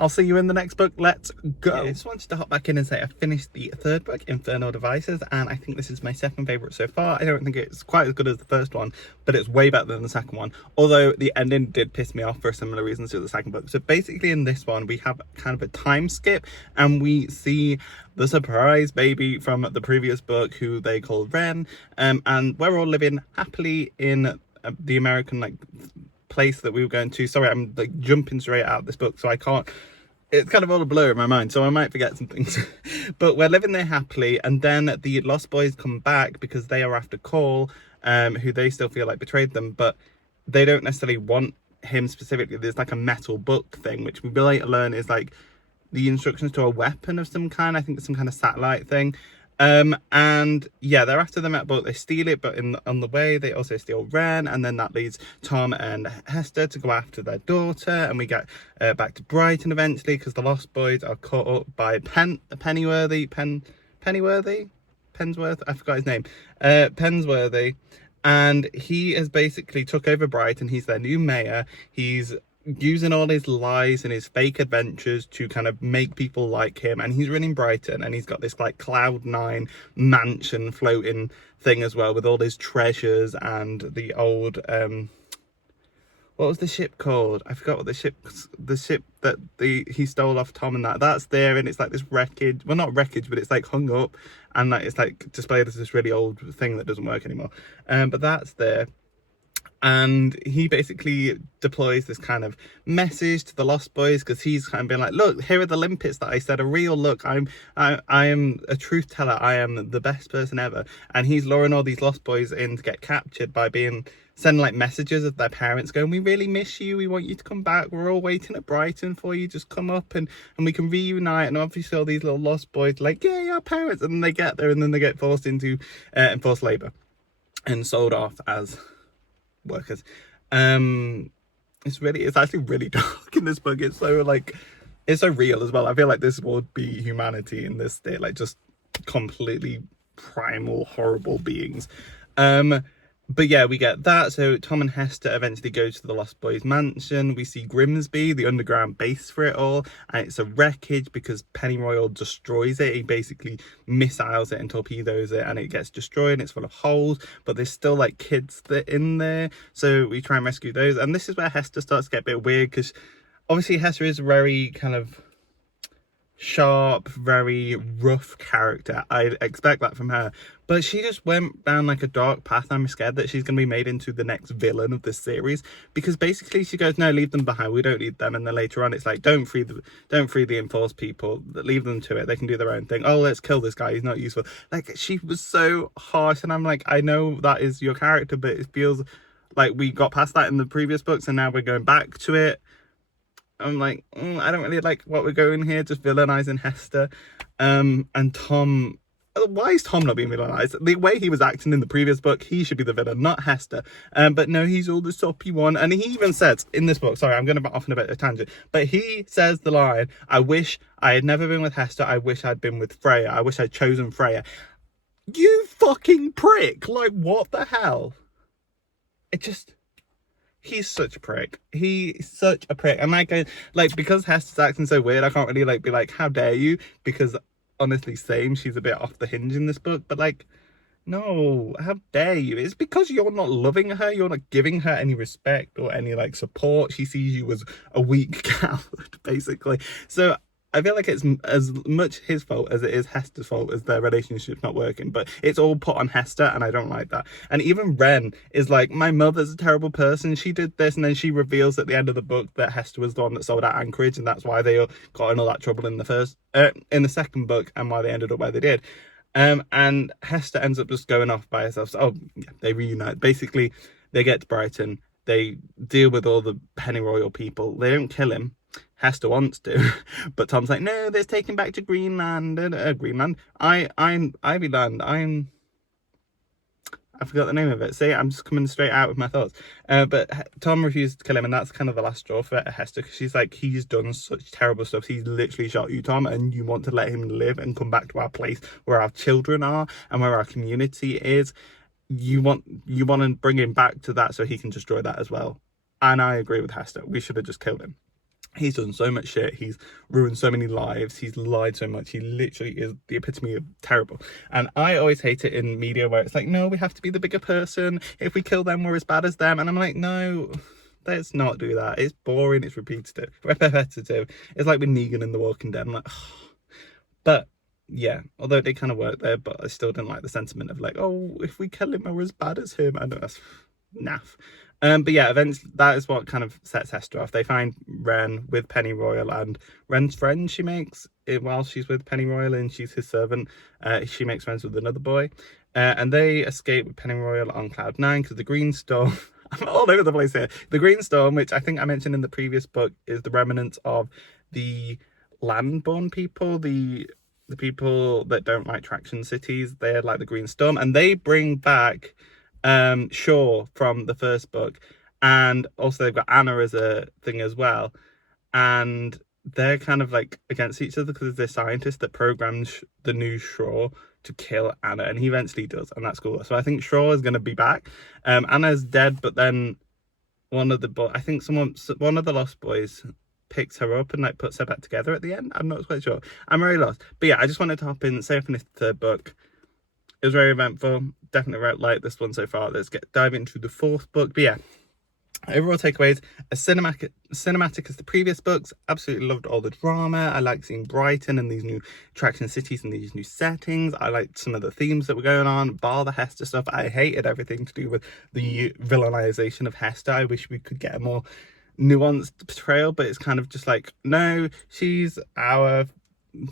I'll see you in the next book. Let's go. I just wanted to hop back in and say I finished the third book, Infernal Devices, and I think this is my second favourite so far. I don't think it's quite as good as the first one, but it's way better than the second one, although the ending did piss me off for similar reasons to the second book. So basically in this one we have kind of a time skip, and we see the surprise baby from the previous book, who they call Ren, and we're all living happily in the American like place that we were going to. Sorry, I'm like jumping straight out of this book, so I can't, it's kind of all a blur in my mind, so I might forget some things. But we're living there happily, and then the Lost Boys come back because they are after Cole, who they still feel like betrayed them, but they don't necessarily want him specifically. There's like a metal book thing, which we later learn is like the instructions to a weapon of some kind. I think it's some kind of satellite thing. And yeah, they're after the metal book, they steal it, but on the way they also steal Ren, and then that leads Tom and Hester to go after their daughter, and we get back to Brighton eventually because the Lost Boys are caught up by Pensworth, I forgot his name, Pensworthy, and he has basically took over Brighton. He's their new mayor. He's using all his lies and his fake adventures to kind of make people like him, and he's running Brighton, and he's got this like Cloud9 mansion floating thing as well with all his treasures and the old what was the ship called? I forgot what the ship that he stole off Tom, and that's there, and it's like this wreckage, well not wreckage, but it's like hung up, and like it's like displayed as this really old thing that doesn't work anymore, but that's there. And he basically deploys this kind of message to the Lost Boys because he's kind of been like, look, here are the limpets that I said are real. Look, I am a truth teller. I am the best person ever. And he's luring all these Lost Boys in to get captured by sending like messages of their parents going, we really miss you. We want you to come back. We're all waiting at Brighton for you. Just come up and we can reunite. And obviously all these little Lost Boys like, yeah, our parents. And then they get there, and then they get forced into enforced labour and sold off as workers. It's actually really dark in this book. It's so real as well. I feel like this would be humanity in this state, like just completely primal, horrible beings. But yeah, we get that. So Tom and Hester eventually go to the Lost Boys mansion. We see Grimsby, the underground base for it all, and it's a wreckage because Pennyroyal destroys it. He basically missiles it and torpedoes it, and it gets destroyed, and it's full of holes, but there's still like kids that in there, so we try and rescue those. And this is where Hester starts to get a bit weird, because obviously Hester is very kind of sharp, very rough character. I expect that from her, but she just went down like a dark path. I'm scared that she's going to be made into the next villain of this series, because basically she goes, no, leave them behind, we don't need them. And then later on it's like, don't free the enforced people, leave them to it, they can do their own thing. Oh, let's kill this guy, he's not useful. Like, she was so harsh, and I'm like, I know that is your character, but it feels like we got past that in the previous books and now we're going back to it. I'm like, I don't really like what we're going here, just villainizing Hester. And Tom, why is Tom not being villainized? The way he was acting in the previous book, he should be the villain, not Hester. But no, he's all the soppy one. And he even says in this book, sorry, I'm going to off on a bit of a tangent, but he says the line, I wish I had never been with Hester. I wish I'd been with Freya. I wish I'd chosen Freya. You fucking prick. Like, what the hell? He's such a prick. He's such a prick. And like, because Hester's acting so weird, I can't really like be like, how dare you? Because honestly, same, she's a bit off the hinge in this book. But like, no, how dare you? It's because you're not loving her. You're not giving her any respect or any like support. She sees you as a weak coward, basically. So I feel like it's as much his fault as it is Hester's fault as their relationship's not working, but it's all put on Hester, and I don't like that. And even Ren is like, my mother's a terrible person, she did this, and then she reveals at the end of the book that Hester was the one that sold out Anchorage, and that's why they got in all that trouble in the second book, and why they ended up where they did. And Hester ends up just going off by herself. So, they reunite. Basically, they get to Brighton, they deal with all the Pennyroyal people, they don't kill him. Hester wants to, but Tom's like, no, let's take him back to Greenland. Greenland. Ivyland. I forgot the name of it. See, I'm just coming straight out with my thoughts. But Tom refuses to kill him, and that's kind of the last straw for Hester, because she's like, he's done such terrible stuff. He's literally shot you, Tom, and you want to let him live and come back to our place where our children are and where our community is. You want to bring him back to that so he can destroy that as well. And I agree with Hester. We should have just killed him. He's done so much shit. He's ruined so many lives. He's lied so much. He literally is the epitome of terrible. And I always hate it in media where it's like, no, we have to be the bigger person. If we kill them, we're as bad as them. And I'm like, no, let's not do that. It's boring. It's repetitive. It's like with Negan in The Walking Dead. I'm like, oh. But yeah, although it did kind of work there, but I still didn't like the sentiment of like, oh, if we kill him, we're as bad as him. I know that's naff. But yeah, eventually that is what kind of sets Hester off. They find Ren with Pennyroyal, and Ren's friend she makes while she's with Pennyroyal and she's his servant. She makes friends with another boy, and they escape with Pennyroyal on Cloud 9 because the Green Storm. I'm all over the place here. The Green Storm, which I think I mentioned in the previous book, is the remnants of the landborn people, the people that don't like traction cities. They're like the Green Storm, and they bring back Shaw from the first book, and also they've got Anna as a thing as well, and they're kind of like against each other because there's a scientist that programs the new Shaw to kill Anna, and he eventually does, and that's cool. So I think Shaw is going to be back. Anna's dead, but then one of the Lost Boys picks her up and like puts her back together at the end. I'm not quite sure. I'm very lost. But yeah, I just wanted to hop in, say I finished the third book. It was very eventful. Definitely like this one so far. Let's dive into the fourth book. But yeah, overall takeaways: as cinematic as the previous books. Absolutely loved all the drama. I liked seeing Brighton and these new attraction cities and these new settings. I liked some of the themes that were going on, bar the Hester stuff. I hated everything to do with the villainization of Hester. I wish we could get a more nuanced portrayal, but it's kind of just like, no, she's our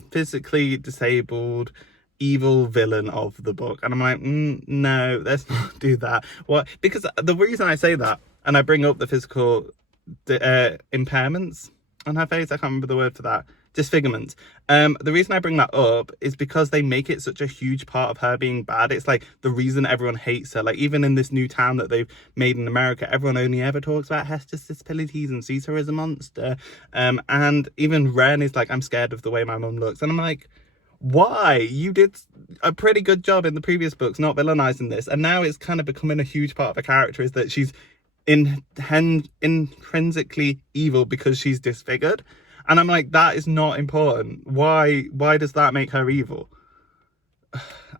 physically disabled evil villain of the book, and I'm like, no, let's not do that. What? Because the reason I say that, and I bring up the physical impairments on her face, I can't remember the word for that, disfigurement. The reason I bring that up is because they make it such a huge part of her being bad. It's like the reason everyone hates her. Like even in this new town that they've made in America, everyone only ever talks about Hester's disabilities and sees her as a monster. And even Ren is like, I'm scared of the way my mum looks, and I'm like, why? You did a pretty good job in the previous books not villainizing this, and now it's kind of becoming a huge part of her character is that she's intrinsically evil because she's disfigured. And I'm like, that is not important. Why does that make her evil?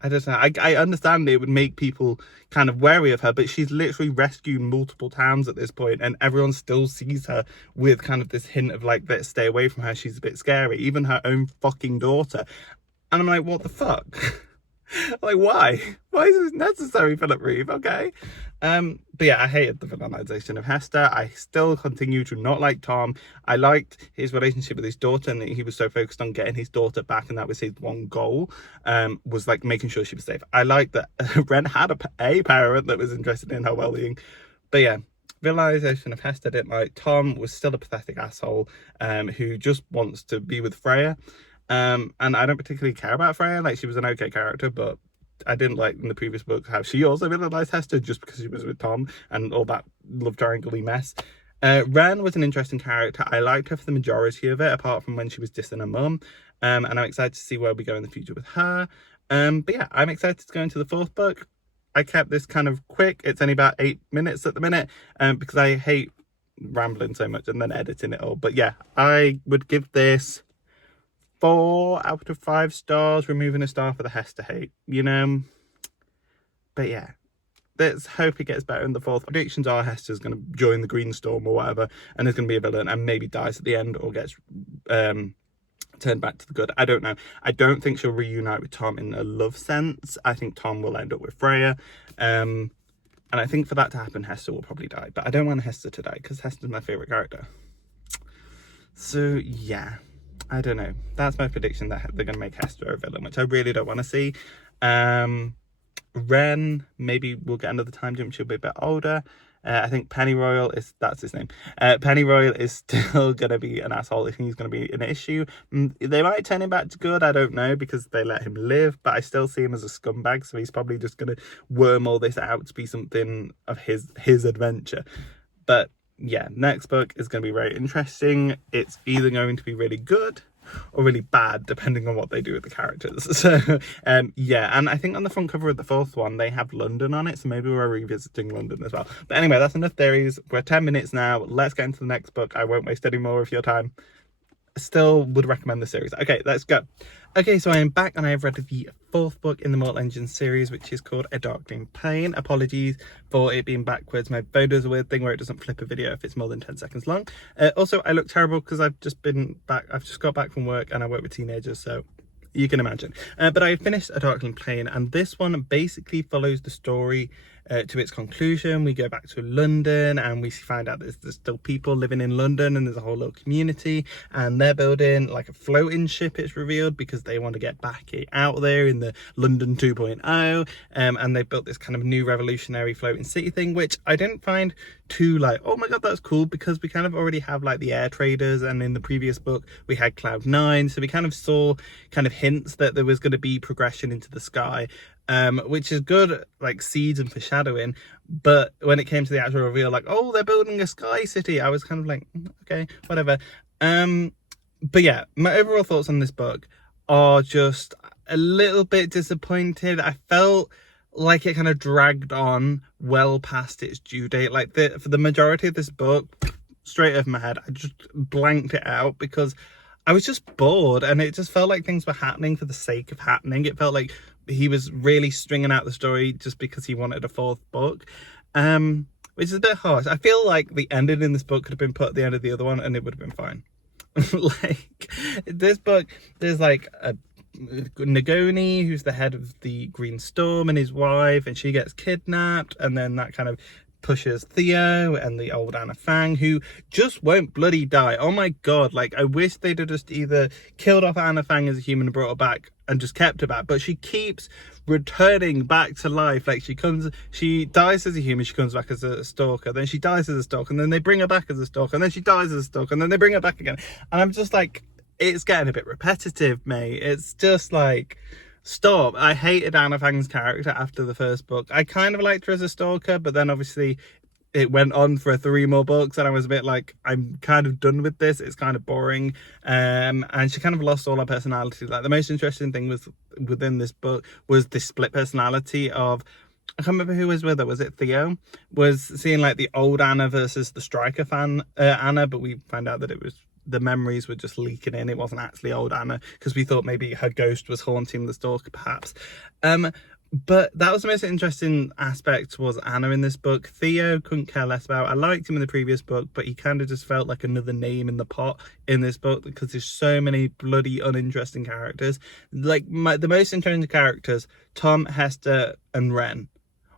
I don't know. I understand it would make people kind of wary of her, but she's literally rescued multiple towns at this point, and everyone still sees her with kind of this hint of like, let's stay away from her, she's a bit scary. Even her own fucking daughter. And I'm like, what the fuck? Like, why? Why is this necessary, Phillip Reeve? Okay. But yeah, I hated the villainization of Hester. I still continue to not like Tom. I liked his relationship with his daughter, and that he was so focused on getting his daughter back, and that was his one goal, was like making sure she was safe. I liked that Ren had a parent that was interested in her well-being. But yeah, villainization of Hester didn't like. Tom was still a pathetic asshole who just wants to be with Freya. And I don't particularly care about Freya. Like, she was an okay character, but I didn't like in the previous book how she also villainized Hester just because she was with Tom and all that love triangle-y mess. Ren was an interesting character. I liked her for the majority of it, apart from when she was dissing her mum. And I'm excited to see where we go in the future with her. But yeah, I'm excited to go into the fourth book. I kept this kind of quick. It's only about 8 minutes at the minute, because I hate rambling so much and then editing it all. But yeah, I would give this 4 out of 5 stars, removing a star for the Hester hate, you know. But yeah, let's hope it gets better in the fourth. Predictions are Hester's going to join the Green Storm or whatever, and is going to be a villain and maybe dies at the end or gets turned back to the good. I don't know. I don't think she'll reunite with Tom in a love sense. I think Tom will end up with Freya. And I think for that to happen, Hester will probably die. But I don't want Hester to die because Hester's my favourite character. So yeah, I don't know. That's my prediction, that they're going to make Hester a villain, which I really don't want to see. Ren, maybe we'll get another time jump. She'll be a bit older. I think Pennyroyal that's his name. Pennyroyal is still going to be an asshole. I think he's going to be an issue. They might turn him back to good, I don't know, because they let him live, but I still see him as a scumbag, so he's probably just going to worm all this out to be something of his adventure. But yeah, next book is going to be very interesting. It's either going to be really good or really bad, depending on what they do with the characters. So yeah, and I think on the front cover of the fourth one they have London on it, so maybe we're revisiting London as well. But anyway, that's enough theories. We're 10 minutes now. Let's get into the next book. I won't waste any more of your time. Still would recommend the series. Okay, let's go. Okay, so I am back and I have read the fourth book in the Mortal Engines series, which is called A Darkling Plain. Apologies for it being backwards. My phone does a weird thing where it doesn't flip a video if it's more than 10 seconds long. Also, I look terrible because I've just got back from work and I work with teenagers, so you can imagine. But I finished A Darkling Plain, and this one basically follows the story to its conclusion. We go back to London and we find out there's still people living in London, and there's a whole little community, and they're building like a floating ship, it's revealed, because they want to get back out there in the London 2.0. And they built this kind of new revolutionary floating city thing, which I didn't find too like, oh my god, that's cool, because we kind of already have like the air traders, and in the previous book we had Cloud9, so we kind of saw kind of hints that there was going to be progression into the sky, which is good, like seeds and foreshadowing. But when it came to the actual reveal, like, oh, they're building a sky city, I was kind of like, okay, whatever. But yeah, my overall thoughts on this book are just a little bit disappointed. I felt like it kind of dragged on well past its due date. Like for the majority of this book, straight over my head, I just blanked it out because I was just bored, and it just felt like things were happening for the sake of happening. It felt like he was really stringing out the story just because he wanted a fourth book, which is a bit harsh. I feel like the ending in this book could have been put at the end of the other one and it would have been fine. Like, this book, there's like a Nagoni, who's the head of the Green Storm, and his wife, and she gets kidnapped, and then that kind of pushes Theo and the old Anna Fang, who just won't bloody die. Oh my god, like, I wish they'd have just either killed off Anna Fang as a human and brought her back and just kept her back, but she keeps returning back to life. Like, she dies as a human, she comes back as a stalker, then she dies as a stalker, and then they bring her back as a stalker, and then she dies as a stalker, and then they bring her back again. And I'm just like, it's getting a bit repetitive, mate. It's just like, stop. I hated Anna Fang's character after the first book. I kind of liked her as a stalker, but then obviously it went on for 3 more books, and I was a bit like, I'm kind of done with this. It's kind of boring. And she kind of lost all her personality. Like, the most interesting thing was within this book was the split personality of, I can't remember who was with her. Was it Theo? Was seeing like the old Anna versus the Striker fan Anna, but we found out that it was, the memories were just leaking in. It wasn't actually old Anna, because we thought maybe her ghost was haunting the stalker, perhaps. But that was the most interesting aspect, was Anna in this book. Theo couldn't care less about. I liked him in the previous book, but he kind of just felt like another name in the pot in this book, because there's so many bloody uninteresting characters. Like, the most interesting characters, Tom, Hester, and Ren.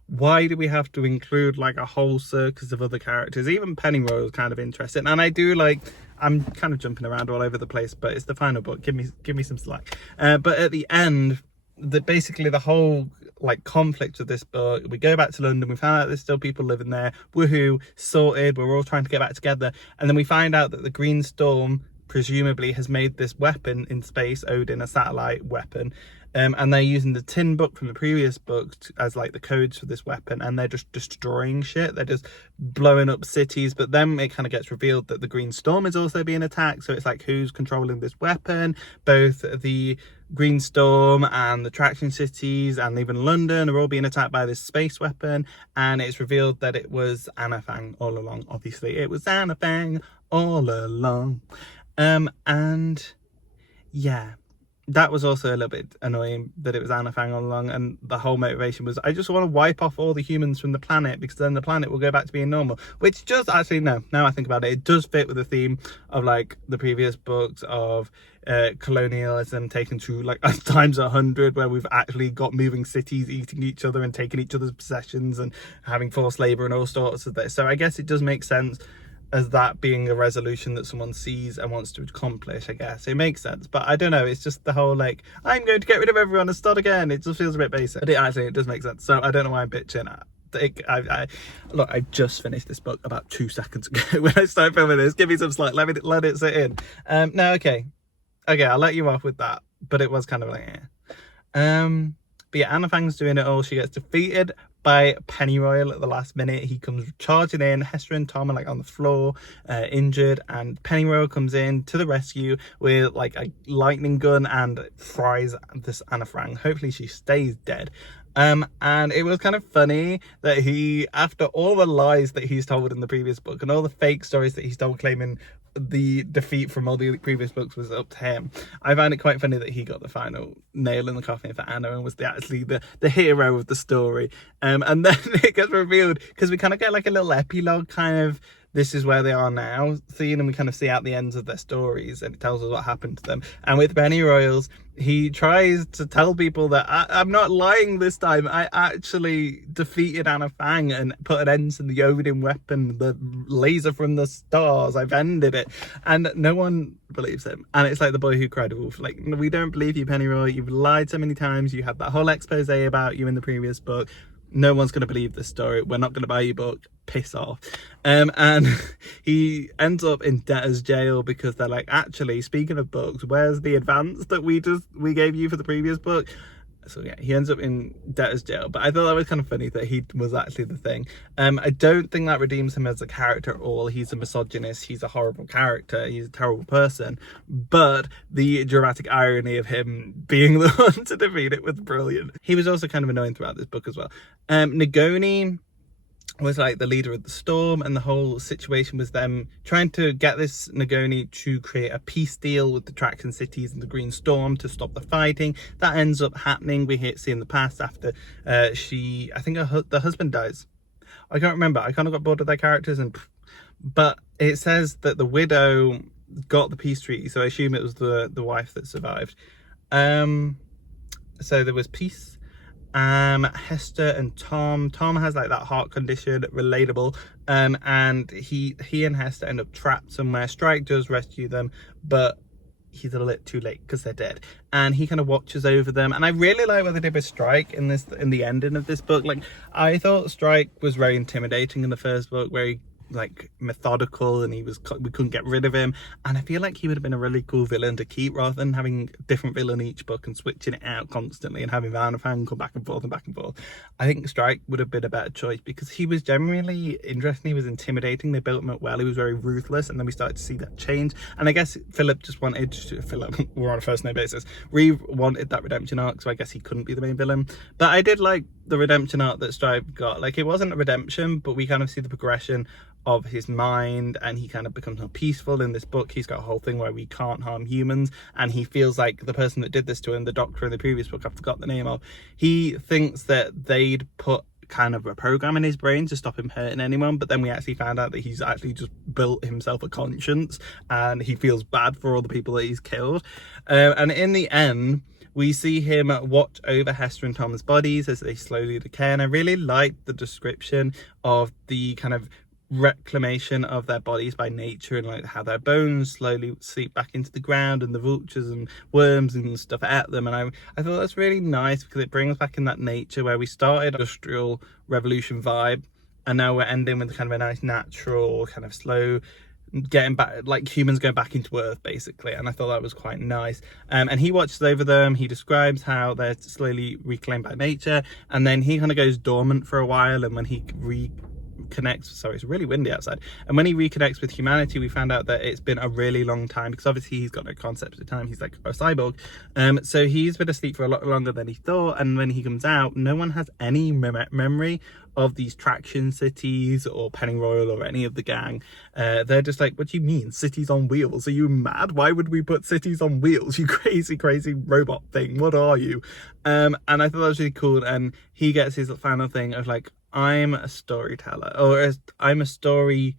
Why do we have to include like a whole circus of other characters? Even Pennyroyal was kind of interesting, and I do like, I'm kind of jumping around all over the place, but it's the final book. Give me some slack. But at the end, basically the whole like conflict of this book, we go back to London, we found out there's still people living there, woohoo, sorted, we're all trying to get back together, and then we find out that the Green Storm presumably has made this weapon in space, Odin, a satellite weapon. And they're using the tin book from the previous books as like the codes for this weapon, and they're just destroying shit. They're just blowing up cities. But then it kind of gets revealed that the Green Storm is also being attacked. So it's like, who's controlling this weapon? Both the Green Storm and the Traction Cities and even London are all being attacked by this space weapon. And it's revealed that it was Anafang all along. Obviously, it was Anafang all along. And yeah, that was also a little bit annoying that it was Anafang all along, and the whole motivation was, I just want to wipe off all the humans from the planet because then the planet will go back to being normal, which just actually, no, now I think about it, it does fit with the theme of like the previous books of colonialism taken to like times 100, where we've actually got moving cities eating each other and taking each other's possessions and having forced labor and all sorts of this. So I guess it does make sense as that being a resolution that someone sees and wants to accomplish. I guess it makes sense, but I don't know, it's just the whole like, I'm going to get rid of everyone and start again. It just feels a bit basic, but it does make sense. So I don't know why I'm bitching. Look, I just finished this book about 2 seconds ago when I started filming this. Give me some slack, let it sit in. No, okay, I'll let you off with that, but it was kind of like, but yeah, Anafang's doing it all. She gets defeated by Pennyroyal at the last minute. He comes charging in. Hester and Tom are like on the floor, injured, and Pennyroyal comes in to the rescue with like a lightning gun and fries this Anafang. Hopefully she stays dead. And it was kind of funny that he, after all the lies that he's told in the previous book and all the fake stories that he's told claiming the defeat from all the previous books was up to him, I find it quite funny that he got the final nail in the coffin for Anna and was actually the hero of the story. And then it gets revealed, because we kind of get like a little epilogue kind of, this is where they are now scene, and we kind of see out the ends of their stories, and it tells us what happened to them. And with Pennyroyals, he tries to tell people that I'm not lying this time, I actually defeated Anafang and put an end to the Odin weapon, the laser from the stars, I've ended it. And no one believes him, and it's like the boy who cried wolf, like, we don't believe you, Pennyroyal, you've lied so many times, you had that whole expose about you in the previous book, no one's going to believe this story, we're not going to buy your book, piss off. And he ends up in debtor's jail because they're like, actually, speaking of books, where's the advance that we gave you for the previous book? So yeah, he ends up in debtor's jail. But I thought that was kind of funny that he was actually the thing. I don't think that redeems him as a character at all. He's a misogynist, he's a horrible character, he's a terrible person, but the dramatic irony of him being the one to defeat it was brilliant. He was also kind of annoying throughout this book as well. Nagoni was like the leader of the storm, and the whole situation was them trying to get this Nagoni to create a peace deal with the Traction Cities and the Green Storm to stop the fighting. That ends up happening. We see in the past after I think the husband dies. I can't remember, I kind of got bored of their characters, but it says that the widow got the peace treaty, so I assume it was the wife that survived. So there was peace. Hester and Tom has like that heart condition, relatable, and he and Hester end up trapped somewhere. Strike does rescue them, but he's a little too late because they're dead, and he kind of watches over them. And I really like what they did with Strike in the ending of this book. Like, I thought Strike was very intimidating in the first book, very like methodical, and we couldn't get rid of him, and I feel like he would have been a really cool villain to keep rather than having a different villain each book and switching it out constantly and having Anafang go back and forth. I think Strike would have been a better choice because he was genuinely interesting, he was intimidating, they built him up well, he was very ruthless, and then we started to see that change. And I guess Phillip just wanted we're on a first name basis, Reeve wanted that redemption arc, so I guess he couldn't be the main villain. But I did like the redemption arc that Strike got. Like, it wasn't a redemption, but we kind of see the progression of his mind, and he kind of becomes more peaceful in this book. He's got a whole thing where we can't harm humans, and he feels like the person that did this to him, the doctor in the previous book I forgot the name of, he thinks that they'd put kind of a program in his brain to stop him hurting anyone, but then we actually found out that he's actually just built himself a conscience, and he feels bad for all the people that he's killed. And in the end, we see him watch over Hester and Tom's bodies as they slowly decay, and I really liked the description of the kind of reclamation of their bodies by nature, and like how their bones slowly seep back into the ground and the vultures and worms and stuff at them. And I thought that's really nice because it brings back in that nature where we started industrial revolution vibe, and now we're ending with kind of a nice natural kind of slow getting back, like humans going back into Earth basically, and I thought that was quite nice. And he watches over them. He describes how they're slowly reclaimed by nature, and then he kind of goes dormant for a while, and when he reconnects, sorry, it's really windy outside, and when he reconnects with humanity, we found out that it's been a really long time, because obviously he's got no concept of time, he's like a cyborg. So he's been asleep for a lot longer than he thought, and when he comes out, no one has any memory of these traction cities or Pennyroyal or any of the gang. They're just like, what do you mean cities on wheels? Are you mad? Why would we put cities on wheels, you crazy robot thing? What are you? And I thought that was really cool. And he gets his final thing of like, I'm a storyteller, or I'm a story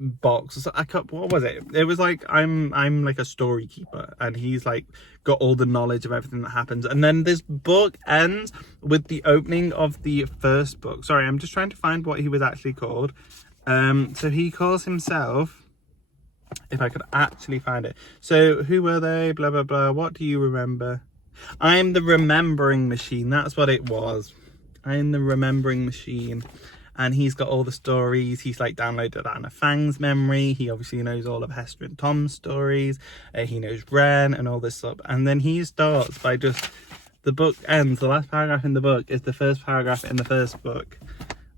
box. So what was it? It was like, I'm like a story keeper, and he's like got all the knowledge of everything that happens. And then this book ends with the opening of the first book. Sorry, I'm just trying to find what he was actually called. So he calls himself, if I could actually find it. So who were they? Blah blah blah. What do you remember? I'm the remembering machine. That's what it was. I'm the remembering machine. And he's got all the stories. He's like downloaded Anna Fang's memory. He obviously knows all of Hester and Tom's stories. He knows Ren and all this stuff. And then he starts by just, the book ends, the last paragraph in the book is the first paragraph in the first book,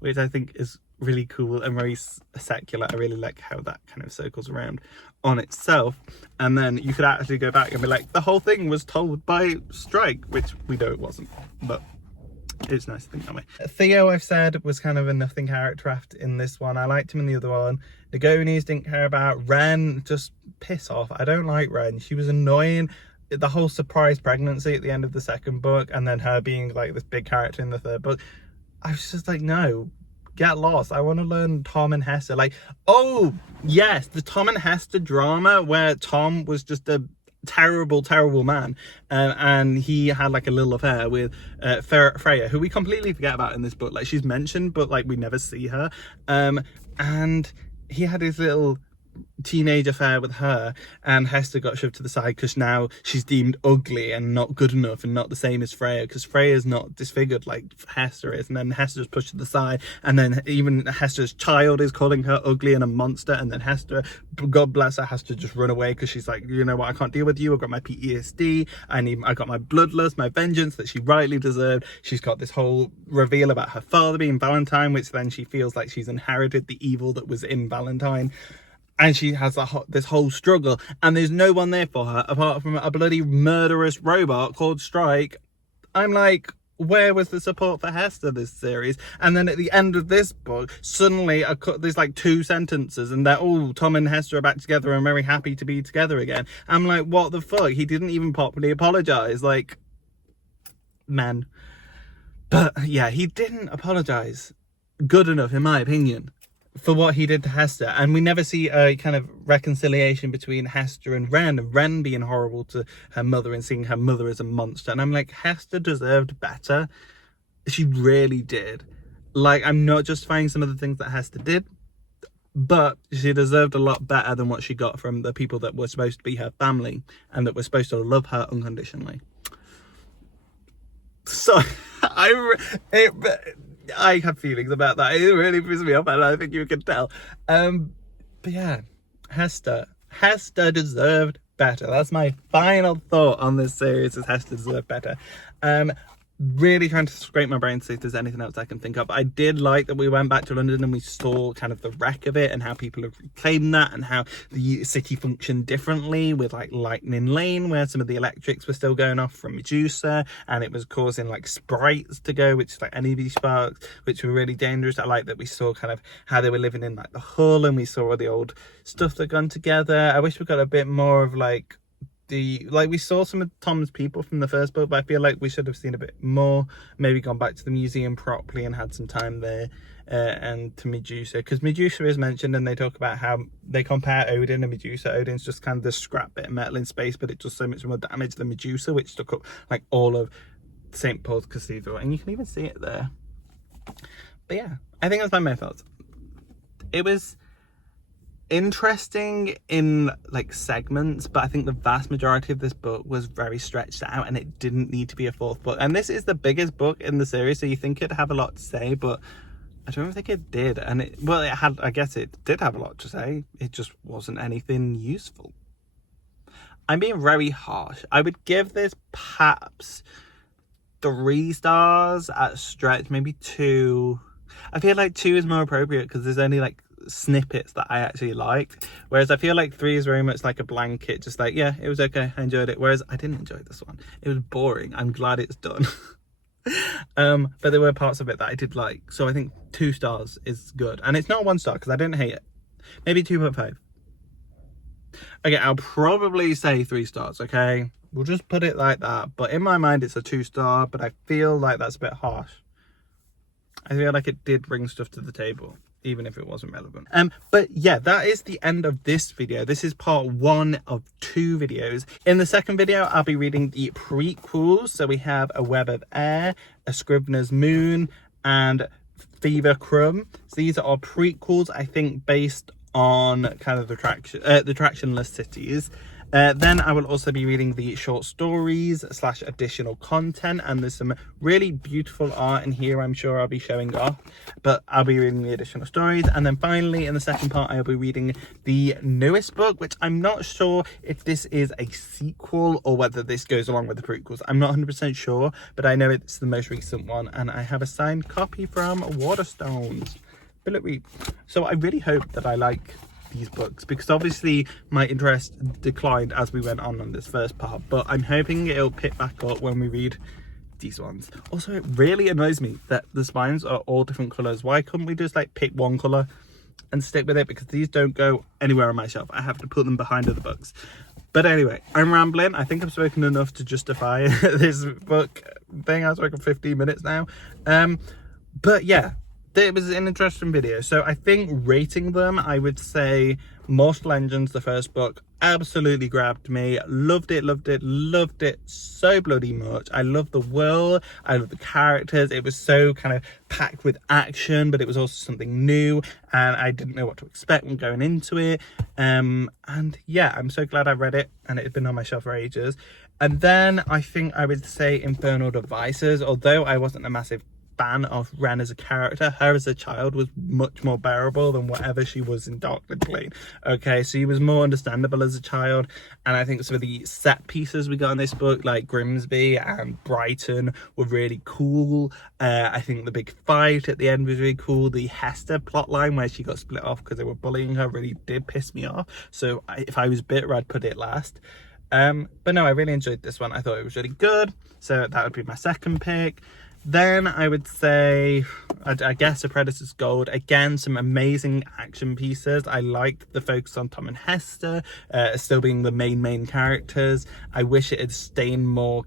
which I think is really cool and very secular. I really like how that kind of circles around on itself. And then you could actually go back and be like, the whole thing was told by Strike, which we know it wasn't, but it's nice to think that way. Theo, I've said, was kind of a nothing character after in this one. I liked him in the other one. The Gonies didn't care about. Ren, just piss off. I don't like Ren. She was annoying. The whole surprise pregnancy at the end of the second book, and then her being like this big character in the third book, I was just like, no, get lost. I want to learn Tom and Hester. Like, oh yes, the Tom and Hester drama where Tom was just a terrible man, and he had like a little affair with Freya, who we completely forget about in this book. Like, she's mentioned, but like we never see her, and he had his little teenage affair with her, and Hester got shoved to the side because now she's deemed ugly and not good enough and not the same as Freya, because Freya's not disfigured like Hester is. And then Hester's pushed to the side, and then even Hester's child is calling her ugly and a monster, and then Hester, God bless her, has to just run away because she's like, you know what, I can't deal with you. I've got my PTSD, I got my bloodlust, my vengeance that she rightly deserved. She's got this whole reveal about her father being Valentine, which then she feels like she's inherited the evil that was in Valentine. And she has this whole struggle, and there's no one there for her apart from a bloody murderous robot called Strike. I'm like, where was the support for Hester this series? And then at the end of this book, suddenly there's like 2 sentences, and they're all, Tom and Hester are back together and very happy to be together again. I'm like, what the fuck? He didn't even properly apologize. Like, man. But yeah, he didn't apologize good enough, in my opinion, for what he did to Hester. And we never see a kind of reconciliation between Hester and Ren being horrible to her mother and seeing her mother as a monster. And I'm like, Hester deserved better. She really did. Like, I'm not justifying some of the things that Hester did, but she deserved a lot better than what she got from the people that were supposed to be her family and that were supposed to love her unconditionally. So I have feelings about that. It really pisses me off, and I think you can tell. But yeah, Hester deserved better. That's my final thought on this series, is Hester deserved better. Really trying to scrape my brain to see if there's anything else I can think of. I did like that we went back to London and we saw kind of the wreck of it and how people have reclaimed that, and how the city functioned differently with like Lightning Lane, where some of the electrics were still going off from Medusa, and it was causing like sprites to go, which is like NEV sparks, which were really dangerous. I like that we saw kind of how they were living in like the hull, and we saw all the old stuff that gone together. I wish we got a bit more of like we saw some of Tom's people from the first book, but I feel like we should have seen a bit more, maybe gone back to the museum properly and had some time there, and to Medusa, because Medusa is mentioned, and they talk about how they compare Odin and Medusa. Odin's just kind of this scrap bit of metal in space, but it does so much more damage than Medusa, which took up like all of St. Paul's Cathedral, and you can even see it there. But yeah, I think that's my main thoughts. It was interesting in like segments, but I think the vast majority of this book was very stretched out, and it didn't need to be a 4th book. And this is the biggest book in the series, so you think it'd have a lot to say, but I don't think it did. And it had, I guess it did have a lot to say. It just wasn't anything useful. I'm being very harsh. I would give this perhaps 3 stars at stretch, maybe 2. I feel like 2 is more appropriate because there's only like snippets that I actually liked, whereas I feel like 3 is very much like a blanket, just like, yeah, it was okay, I enjoyed it. Whereas I didn't enjoy this one. It was boring. I'm glad it's done. But there were parts of it that I did like, so I think 2 stars is good. And it's not 1 star because I didn't hate it. Maybe 2.5. Okay, I'll probably say 3 stars, okay? We'll just put it like that. But in my mind, it's a 2 star, but I feel like that's a bit harsh. I feel like it did bring stuff to the table, even if it wasn't relevant. But yeah, that is the end of this video. This is part 1 of 2 videos. In the second video, I'll be reading the prequels. So we have A Web of Air, A Scrivener's Moon, and Fever Crumb. So these are prequels, I think, based on kind of the Tractionless Cities. Then I will also be reading the short stories / additional content, and there's some really beautiful art in here I'm sure I'll be showing off, but I'll be reading the additional stories. And then finally in the second part I'll be reading the newest book, which I'm not sure if this is a sequel or whether this goes along with the prequels. I'm not 100% sure, but I know it's the most recent one, and I have a signed copy from Waterstones, Phillip Reeve. So I really hope that I like these books, because obviously my interest declined as we went on this first part, but I'm hoping it'll pick back up when we read these ones. Also, it really annoys me that the spines are all different colors. Why couldn't we just like pick one color and stick with it? Because these don't go anywhere on my shelf. I have to put them behind other books. But anyway, I'm rambling. I think I've spoken enough to justify this book thing. I've spoken 15 minutes now. But yeah, it was an interesting video. So I think rating them, I would say Mortal Engines, the first book, absolutely grabbed me. Loved it so bloody much. I love the world, I love the characters. It was so kind of packed with action, but it was also something new, and I didn't know what to expect when going into it. And yeah, I'm so glad I read it, and it had been on my shelf for ages. And then I think I would say Infernal Devices. Although I wasn't a massive fan of Ren as a character, her as a child was much more bearable than whatever she was in Darkling Plain. Okay, so she was more understandable as a child, and I think some of the set pieces we got in this book, like Grimsby and Brighton, were really cool. I think the big fight at the end was really cool. The Hester plotline where she got split off because they were bullying her really did piss me off. So if I was bitter, I'd put it last. But no, I really enjoyed this one. I thought it was really good, so that would be my second pick. Then I would say, I guess, A Predator's Gold. Again, some amazing action pieces. I liked the focus on Tom and Hester, still being the main characters. I wish it had stayed more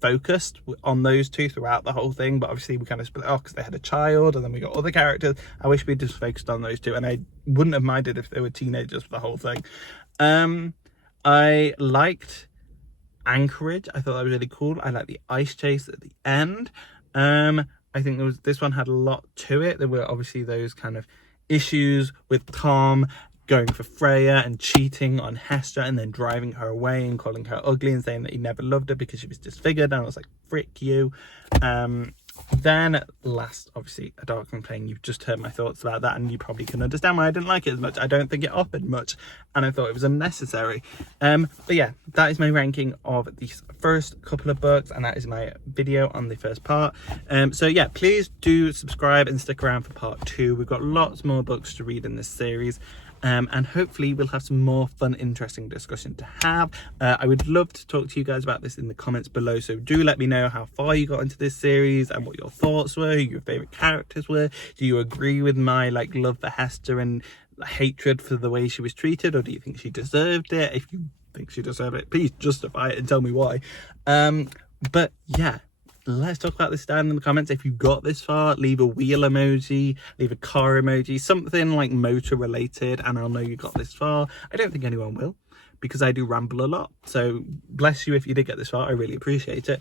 focused on those two throughout the whole thing, but obviously we kind of split off because they had a child, and then we got other characters. I wish we just focused on those two, and I wouldn't have minded if they were teenagers for the whole thing. I liked Anchorage. I thought that was really cool. I like the ice chase at the end. I think this one had a lot to it. There were obviously those kind of issues with Tom going for Freya and cheating on Hester and then driving her away and calling her ugly and saying that he never loved her because she was disfigured, and I was like, frick you. Then last, obviously, A Darkling Plain. You've just heard my thoughts about that, and you probably can understand why I didn't like it as much. I don't think it offered much, and I thought it was unnecessary. But yeah, that is my ranking of these first couple of books, and that is my video on the first part. So yeah, please do subscribe and stick around for part 2. We've got lots more books to read in this series. And hopefully we'll have some more fun, interesting discussion to have. I would love to talk to you guys about this in the comments below, so do let me know how far you got into this series and what your thoughts were, who your favourite characters were. Do you agree with my love for Hester and hatred for the way she was treated, or do you think she deserved it? If you think she deserved it, please justify it and tell me why. But yeah, let's talk about this down in the comments. If you got this far, leave a wheel emoji, leave a car emoji, something like motor related, and I'll know you got this far. I don't think anyone will, because I do ramble a lot, so bless you if you did get this far. I really appreciate it.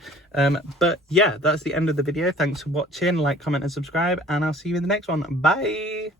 But yeah, that's the end of the video. Thanks for watching. Like, comment and subscribe, and I'll see you in the next one. Bye.